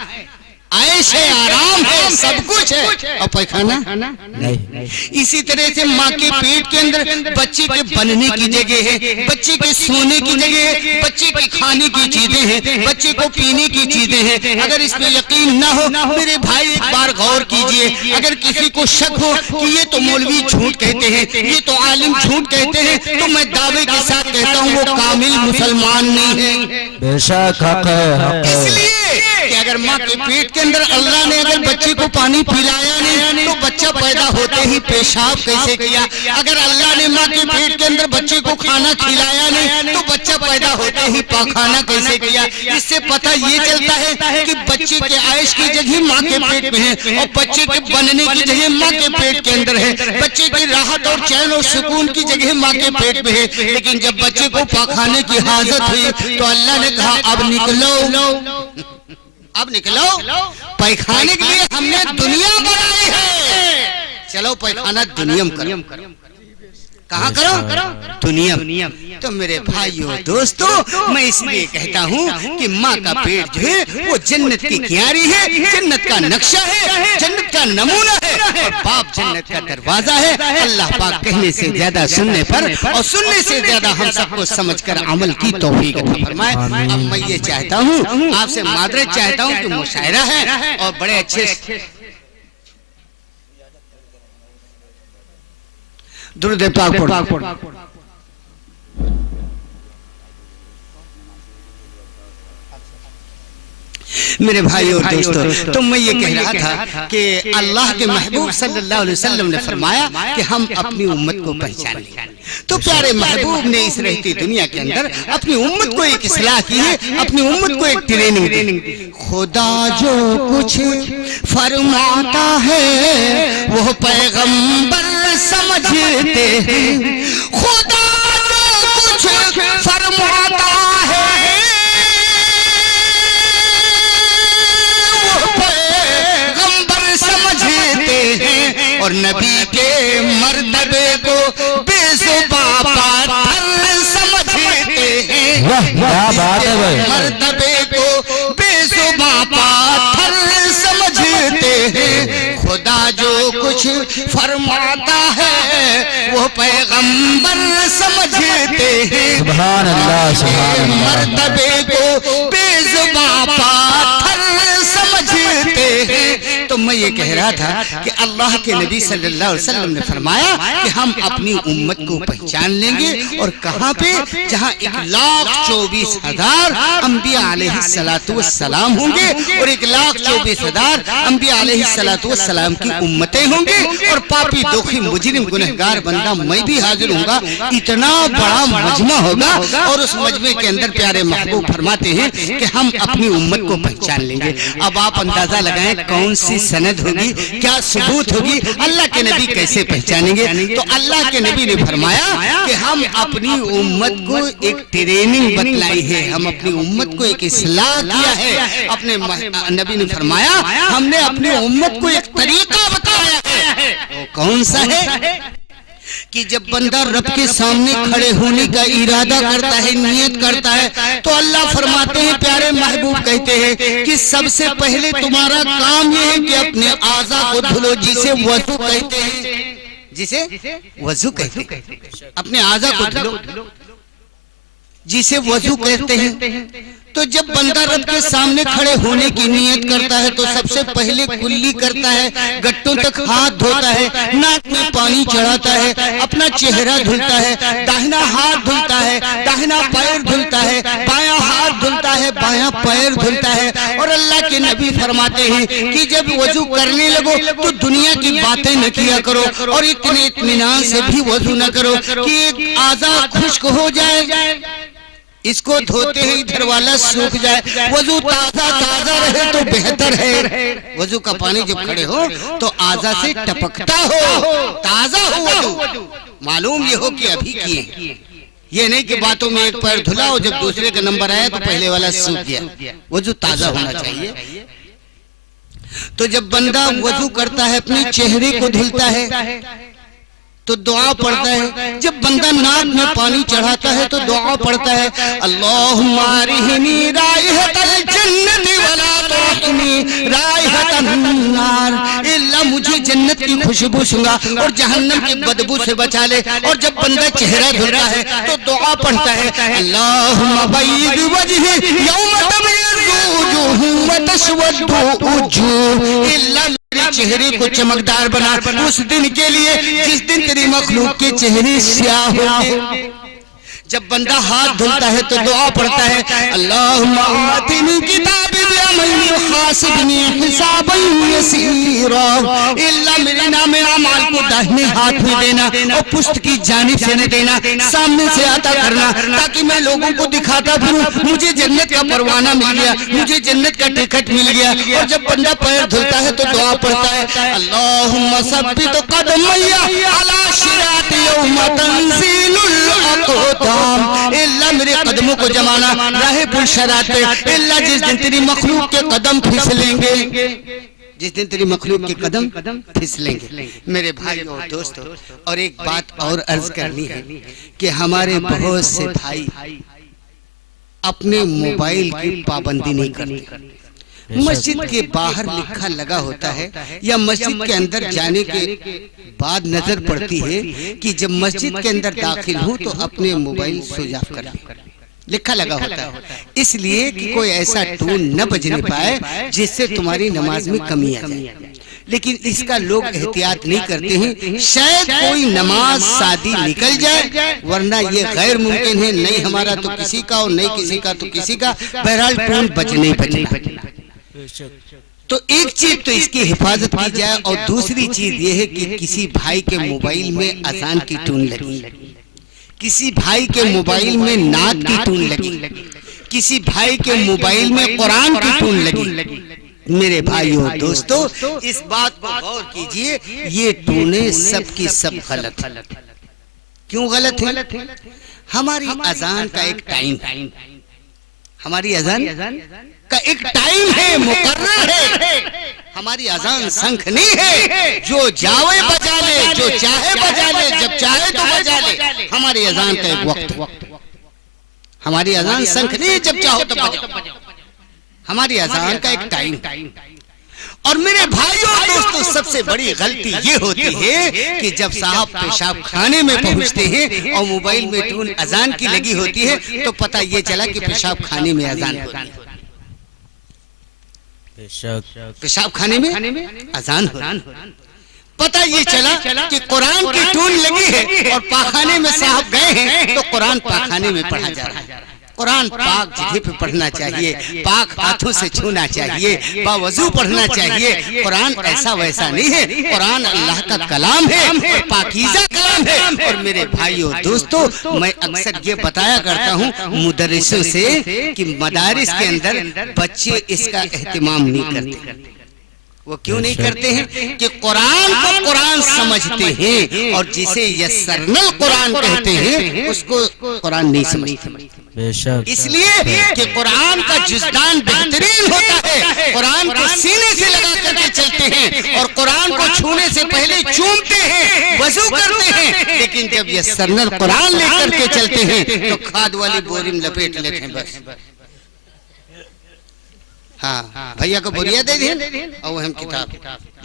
ऐश है, आराम है, सब कुछ है, और पैखाना नहीं। इसी तरह से माँ के पेट के अंदर बच्चे के बनने की जगह है, बच्चे के सोने की जगह है, बच्चे के खाने की चीजें हैं, बच्चे को पीने की चीजें हैं। अगर इसमें यकीन ना हो मेरे भाई एक बार गौर कीजिए, अगर किसी को शक हो कि ये तो मौलवी झूठ कहते हैं, ये तो आलिम झूठ कहते हैं, तो मैं दावे के साथ कहता हूँ वो कामिल मुसलमान नहीं है। बेशक हक है। इसलिए कि अगर माँ के पेट के अंदर अल्लाह ने अगर बच्चे को पानी पिलाया नहीं तो बच्चा पैदा होते ही पेशाब कैसे किया? अगर अल्लाह ने माँ के पेट के अंदर बच्चे को खाना खिलाया नहीं तो बच्चा पैदा होते ही पाखाना कैसे किया? इससे पता ये चलता है कि बच्चे के आयुष की जगह माँ के पेट में है और बच्चे के बनने की जगह माँ के पेट के अंदर है, बच्चे की राहत और चैन और सुकून की जगह माँ के पेट में है। लेकिन जब बच्चे को पाखाने की हाजत हुई तो अल्लाह ने कहा अब निकलो, अब निकलो, पैखाने के लिए हमने दुनिया बनाई है, चलो पैखाना दुनिया में करो। कहाँ करो? दुनिया। तो मेरे भाइयों दोस्तों, मैं इसलिए कहता हूँ कि माँ का पेट जो है वो जन्नत की क्यारी है, जन्नत का नक्शा है, जन्नत का नमूना है, और बाप जन्नत का दरवाजा है। अल्लाह पाक कहने से ज्यादा सुनने पर और सुनने से ज्यादा हम सबको समझकर अमल की तौफीक अता फरमाए। अब मैं ये चाहता हूँ, आपसे मादरत चाहता हूँ कि मुशायरा है और बड़े अच्छे दुरूद पाक पढ़। मेरे भाई और दोस्तों, तो मैं ये कह रहा था कि अल्लाह के महबूब सल्लल्लाहु अलैहि वसल्लम ने फरमाया कि हम अपनी उम्मत को पहचान लें। तो प्यारे महबूब ने इस रहती दुनिया के अंदर अपनी उम्मत को एक इस्लाह की है, अपनी उम्मत को एक ट्रेनिंग दी। खुदा जो कुछ फरमाता है वो पैगंबर समझते हैं, खुदा जो कुछ फरमाता है और नबी के मर्तबे को बेजुबां पाथर समझते हैं, मर्तबे को बेजुबां पाथर समझते हैं। खुदा जो कुछ फरमाता है वो पैगंबर समझते हैं, सुभान अल्लाह, सुभान अल्लाह। मर्तबे को बेजुबां पाथर समझते हैं। तो मैं ये कह रहा था कि अल्लाह के नबी सल्लल्लाहु अलैहि वसल्लम ने फरमाया कि हम अपनी उम्मत को पहचान लेंगे, और कहाँ पे? जहाँ 1,24,000 अंबिया अलैहिस्सलातु वस्सलाम होंगे और 1,24,000 अंबिया अलैहिस्सलातु वस्सलाम की उम्मतें होंगी, और पापी दोखी मुजरिम गुनहगार बंदा मैं भी हाजिर होऊंगा। इतना बड़ा मजमा होगा, और उस मजमे के अंदर प्यारे महबूब फरमाते हैं कि हम अपनी उम्मत को पहचान लेंगे। अब आप अंदाजा लगाएं कौन सी सनद होगी, क्या सबूत होगी, अल्लाह के नबी कैसे पहचानेंगे? तो अल्लाह के नबी ने फरमाया कि हम अपनी उम्मत को एक ट्रेनिंग बतलाई है, हम अपनी उम्मत को एक इस्लाह किया है। अपने नबी ने फरमाया हमने अपनी उम्मत को एक तरीका बताया है। वो कौन सा है? कि जब बंदा रब के सामने खड़े होने का इरादा करता है, नियत करता है, तो अल्लाह फरमाते हैं, प्यारे महबूब कहते हैं कि सबसे पहले तुम्हारा काम यह है कि अपने आज़ा को धुलो, जिसे वजू कहते हैं, जिसे वजू कहते हैं। अपने आज़ा को धुलो जिसे वजू कहते हैं। तो जब बंदा रब के सामने खड़े होने की नियत करता है तो सबसे पहले कुल्ली करता है, गट्टों तक हाथ धोता है, नाक में पानी चढ़ाता है, अपना चेहरा धुलता है, दाहिना हाथ धुलता है, दाहिना पैर धुलता है, बायां हाथ धुलता है, बायां पैर धुलता है। और अल्लाह के नबी फरमाते हैं कि जब वजू करने लगो तो दुनिया की बातें न किया करो, और इतने इत्मीनान से भी वजू न करो कि आज़ा खुश्क हो जाए, इसको धोते ही इधर वाला सूख जाए। वजू ताजा ताजा रहे तो बेहतर है। वजू का पानी जब खड़े हो तो आजा से टपकता हो, ताजा हो वजू, मालूम ये हो कि अभी किए, ये नहीं कि बातों में एक पैर धुला और जब दूसरे का नंबर आया तो पहले वाला सूख गया। वजू ताजा होना चाहिए। तो जब बंदा वजू करता है अपने चेहरे को धुलता है, तो दुआ पढ़ता है। जब बंदा नाक में पानी चढ़ाता है तो दुआ पढ़ता है, अल्लाहुम्मा अरिहनी राइहतल जन्नति वला तुहिनी राइहतन नार। अल्लाह मुझे जन्नत की खुशबू सुंगा और जहन्नम की बदबू से बचा ले। और जब बंदा चेहरा धुलता है तो दुआ पढ़ता है, अल्लाहुम्मा बैद वजही यौम तबय्यज़ु वजूहु व तस्वद्दु वजूह। अल्लाह चेहरे को चमकदार बना उस दिन के लिए जिस दिन तेरी मखलूक के चेहरे स्याह होंगे। जब बंदा हाथ धुलता है तो दुआ पढ़ता है, अल्लाहुम्मा आतिनी किताबी बिअमली खासिबनी हिसाबन यसीरा। अल्लाह मेरे नाम अमाल को दाहिने हाथ में देना और पुष्ट की जानिब से न देना, सामने से आता करना, ताकि मैं लोगों को दिखाता फिरूं मुझे जन्नत का परवाना मिल गया, मुझे जन्नत का टिकट मिल गया। और जब बंदा पैर धुलता है तो दुआ पढ़ता है, अल्लाहुम्मा सब्बित कदमैया अला सिराति यौम तंज़ीलुल अक़दाम। अल्लाह मेरे कदमों को जमाना राहे पुरशरात पे। अल्लाह जिस दिन तेरी मखलूक के कदम फिसलेंगे, जिस दिन तेरी मखलूक के कदम फिसलेंगे। मेरे भाई और दोस्तों, और एक बात और अर्ज करनी है कि हमारे बहुत से भाई अपने मोबाइल की पाबंदी नहीं करते। मस्जिद के बाहर लिखा लगा होता है या मस्जिद के अंदर जाने के बाद नजर पड़ती है कि जब मस्जिद के अंदर दाखिल हूं तो अपने मोबाइल स्विच ऑफ कर दें, लिखा लगा होता है, इसलिए कि कोई ऐसा टोन न बजने पाए जिससे तुम्हारी नमाज में कमी आ जाए। लेकिन इसका लोग एहतियात नहीं करते हैं, शायद कोई नमाज सादी निकल जाए, वरना ये गैर मुमकिन है, नहीं हमारा तो किसी का और नहीं किसी का तो किसी का, बहरहाल टोन बजने ही बजना। तो एक चीज तो इसकी हिफाजत की जाए और दूसरी चीज ये है कि किसी भाई के मोबाइल में अजान की टून लगी, किसी भाई के मोबाइल में नात की टून लगी, किसी भाई के मोबाइल में कुरान की टून लगी। मेरे भाइयों दोस्तों, इस बात को गौर कीजिए, ये टूने सब की सब गलत है। क्यों गलत है? हमारी अजान का एक टाइम है, हमारी अजान का एक टाइम है, मुकर्रर है। हमारी अजान संख नहीं है, जो जावे बजा ले, जो चाहे बजा ले, जब चाहे तो बजा ले। हमारी अजान का एक वक्त है, हमारी अजान संख नहीं है, जब चाहो तो बजाओ। हमारी अजान का एक टाइम। और मेरे भाइयों दोस्तों, सबसे बड़ी गलती ये होती है कि जब साहब पेशाब खाने में पहुंचते हैं और मोबाइल में टून अजान की लगी होती है तो पता ये चला कि पेशाब खाने में अजान हो रही है, पेशाब खाने में अजान हो रही है। पता ये चला कि कुरान की टून लगी है और पाखाने में साहब गए हैं तो कुरान पाखाने में पढ़ा जा रहा है। कुरान पाक जगह पे पढ़ना चाहिए, पाक हाथों से छूना चाहिए, बावजू पढ़ना चाहिए। कुरान ऐसा वैसा नहीं है, कुरान अल्लाह का कलाम है और पाकीज़ा कलाम है। और मेरे भाइयों दोस्तों, मैं अक्सर ये बताया करता हूँ मुदर्रिसों से कि मदारिस के अंदर बच्चे इसका एहतिमाम नहीं करते। वो क्यों नहीं करते हैं? कि कुरान को कुरान समझते हैं और जिसे यस्सरनल कुरान कहते हैं उसको कुरान नहीं समझते। इसलिए कि कुरान का जुज़दान बेहतरीन होता है, कुरान को सीने से लगा करके चलते हैं और कुरान को छूने से पहले चूमते हैं, वजू करते हैं। लेकिन जब यस्सरनल कुरान लेकर के चलते हैं तो खाद वाली बोरी में लपेट लेते हैं बस। हाँ, भैया को बोरिया दे दें और हम किताब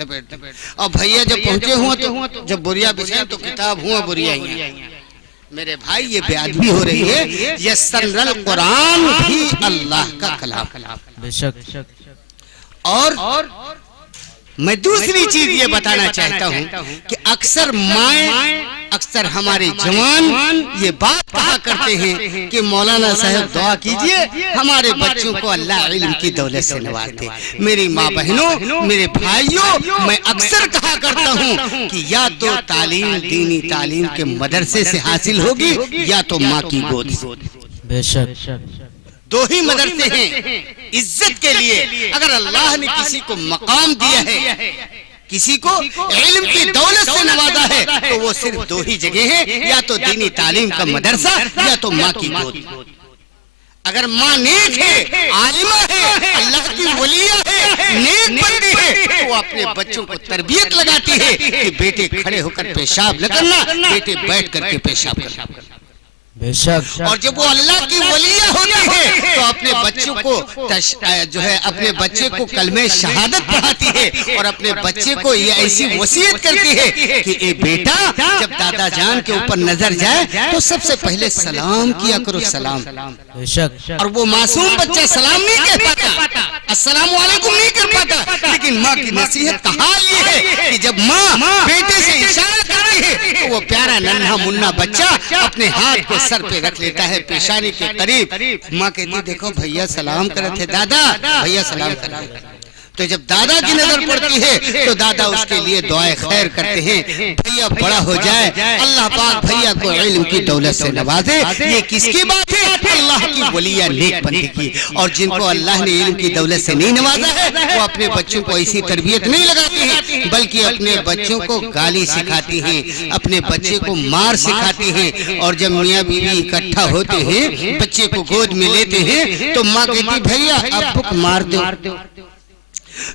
लपेट। और भैया जब पहुंचे हुआ तो जब बोरिया बिछे तो किताब हुआ बोरिया ही। मेरे भाई, ये बेअदबी हो रही है। यस्सरनल कुरान भी अल्लाह का कलाम। बेशक। और मैं दूसरी चीज ये बताना चाहता हूँ कि अक्सर माएं, अक्सर हमारे जवान ये बात कहा करते हैं कि मौलाना साहब दुआ कीजिए हमारे बच्चों को अल्लाह इल्म की दौलत से नवाज दे। मेरी माँ बहनों, मेरे भाइयों, मैं अक्सर कहा करता हूँ कि या तो तालीम, दीनी तालीम के मदरसे से हासिल होगी या तो माँ की गोद से। बेशक, दो ही मदरसे हैं इज्जत के लिए। अगर अल्लाह ने किसी को मकाम दिया है, किसी को इल्म की दौलत से नवाजा है, तो वो सिर्फ दो ही जगह है, या तो दीनी तालीम का मदरसा या तो माँ की गोद। अगर माँ नेक है, आलिमा है, अल्लाह की वलिया है, है, नेक बनती है, वो अपने बच्चों को तरबियत लगाती है कि बेटे खड़े होकर पेशाब न करना, बेटे बैठ करके पेशाब करना। बेशक। और जब वो अल्लाह की वलिया होती है तो अपने बच्चों को जो है अपने बच्चे को कलमे शहादत पढ़ाती है और अपने बच्चे को ये ऐसी वसीयत करती है कि ए बेटा जब दादा जान के ऊपर नजर जाए तो सबसे पहले सलाम किया करो, सलाम। बेशक। और वो मासूम बच्चा सलाम नहीं कह पाता, अस्सलाम वालेकुम नहीं कर पाता, लेकिन माँ की नसीहत का हाल ये है कि जब माँ बेटे से इशारा करती है तो वो प्यारा नन्हा मुन्ना बच्चा अपने हाथ को सर पे रख लेता है, पेशानी के करीब। माँ कहती देखो भैया सलाम करे थे, दादा भैया सलाम कर रहे थे। तो जब दादा की नजर पड़ती है तो दादा उसके लिए दुआए खैर करते हैं, भैया बड़ा हो जाए, अल्लाह पाक भैया को इल्म की दौलत से नवाजे। ये किसकी बात है? अल्लाह की वलिया नेक बंदी की। और जिनको अल्लाह ने इल्म की दौलत से नहीं नवाजा है वो अपने बच्चों को ऐसी तरबियत नहीं लगाती है, बल्कि अपने बच्चों को गाली सिखाती हैं, अपने बच्चे को मार सिखाती हैं। और जब मियाँ बीवी इकट्ठा होते हैं, बच्चे को गोद में लेते हैं तो माँ कहती भैया अब्बू को मार दो।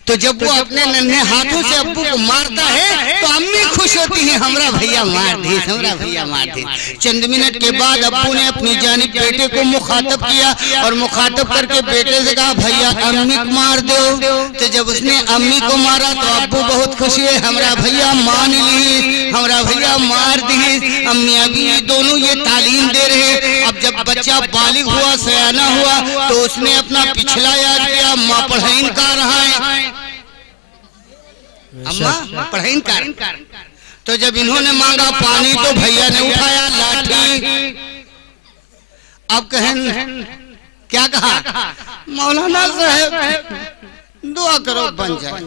तो जब वो अपने नन्हे हाथों से अब्बू को मारता है तो अम्मी खुश होती है, हमरा भैया मार दे, हमरा भैया मार दे। चंद मिनट के बाद अब्बू ने अपनी जानिब बेटे को मुखातब किया और मुखातब करके बेटे से कहा भैया अम्मी को मार दो। तो जब उसने अम्मी को मारा तो अब्बू बहुत खुश हुए, हमरा भैया मान ली, हमरा भैया मार दी। अम्मी अभी दोनों ये तालीम दे रहे। अब जब बच्चा बालिग हुआ, सयाना हुआ, तो उसने अपना पिछला याद किया, माँ पढ़ाई कर रहा है, अम्मा पढ़ाई कर। तो जब इन्होंने मांगा पानी तो भैया ने उठाया लाठी। अब कहें क्या कहा? मौलाना साहब दुआ करो बन जाए,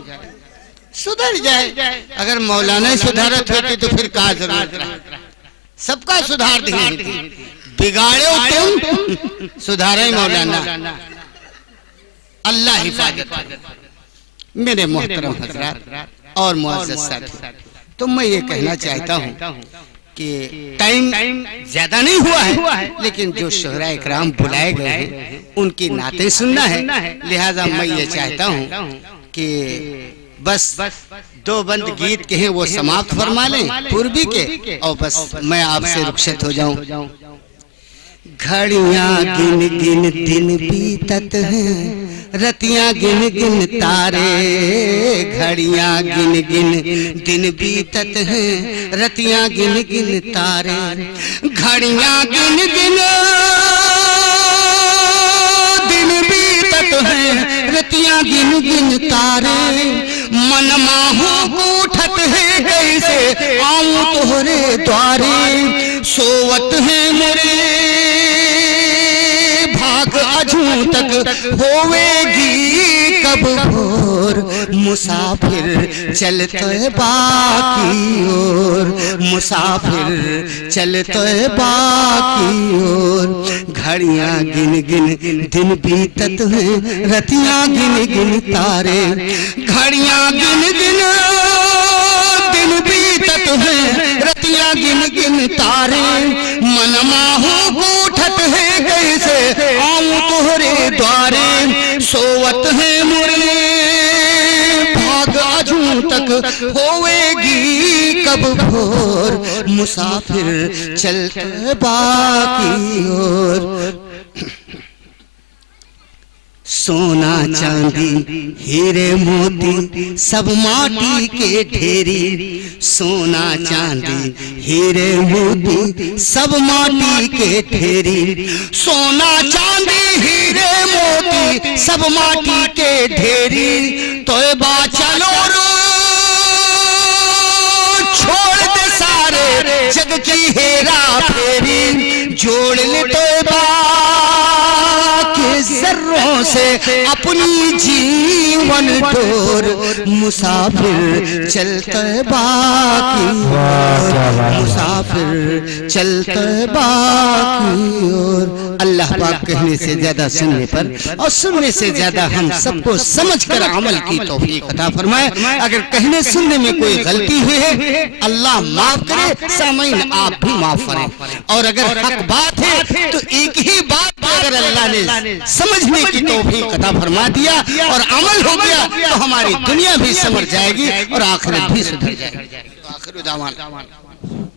सुधर जाए। अगर मौलाना ही सुधारत होती तो फिर क्या जरूरत है? सबका सुधार दी, बिगाड़ो तुम, सुधारे मौलाना। अल्लाह हिफाजत। मेरे मोहतरम हजरात और मुअज़्ज़ज़ साथी, तो मैं ये कहना चाहता हूँ कि टाइम ज्यादा नहीं हुआ है, लेकिन जो शोहरा इकराम बुलाए गए हैं उनकी नाते सुनना है। लिहाजा मैं ये चाहता हूँ कि बस दो बंद गीत के हैं वो समाप्त फरमा लें पूर्वी के, और बस मैं आपसे रुखसत हो जाऊं। घड़ियां गिन गिन दिन बीतत हैं, रतियां गिन गिन तारे। घड़ियां गिन गिन दिन बीतत हैं, रतियां गिन गिन तारे। घड़ियां गिन गिन दिन बीतत हैं, रतियां गिन गिन तारे। मन माहू उठत है कैसे आऊं तोहरे द्वारे। सोवत है मेरे भाग अजूं तक होवेगी कब भोर। मुसाफिर चलते बाकी ओर, मुसाफिर चलते बाकी ओर। घड़ियां गिन गिन दिन बीतत हैं, रतियां गिन गिन तारे। घड़ियां गिन गिन दिन बीतत हैं, रतियां गिन गिन तारे। मन माहू उठत है कैसे आऊं तोहरे द्वारे। सोवत है मुरली भाग अजूं तक होवेगी कब भोर। मुसाफिर चलते बाकी ओर। सोना चांदी हीरे मोती सब माटी के ढेरी। सोना चांदी हीरे मोती सब माटी के ढेरी। सोना चांदी हीरे मोती सब माटी के ढेरी। तौबा चलो रो छोड़ दे सारे जग की हेरा फेरी। जोड़ ले तौबा जर्रों से अपनी जीवन डोर। मुसाफिर चलते बाकी ओर, मुसाफिर चलते बाकी ओर। अल्लाह पाक कहने से ज्यादा सुनने पर और सुनने से ज्यादा हम सबको समझकर अमल की तौफीक अता फरमाए। अगर कहने सुनने में कोई गलती हुई है अल्लाह माफ करे, सामीन आप भी माफ करें। और अगर हक बात है तो एक ही बात पर अगर अगर अल्लाह ने समझने की तौफीक अता फरमा दिया और अमल हो गया तो हमारी दुनिया भी संवर जाएगी और आखिरत भी सुधर जाएगी। आखिर दामान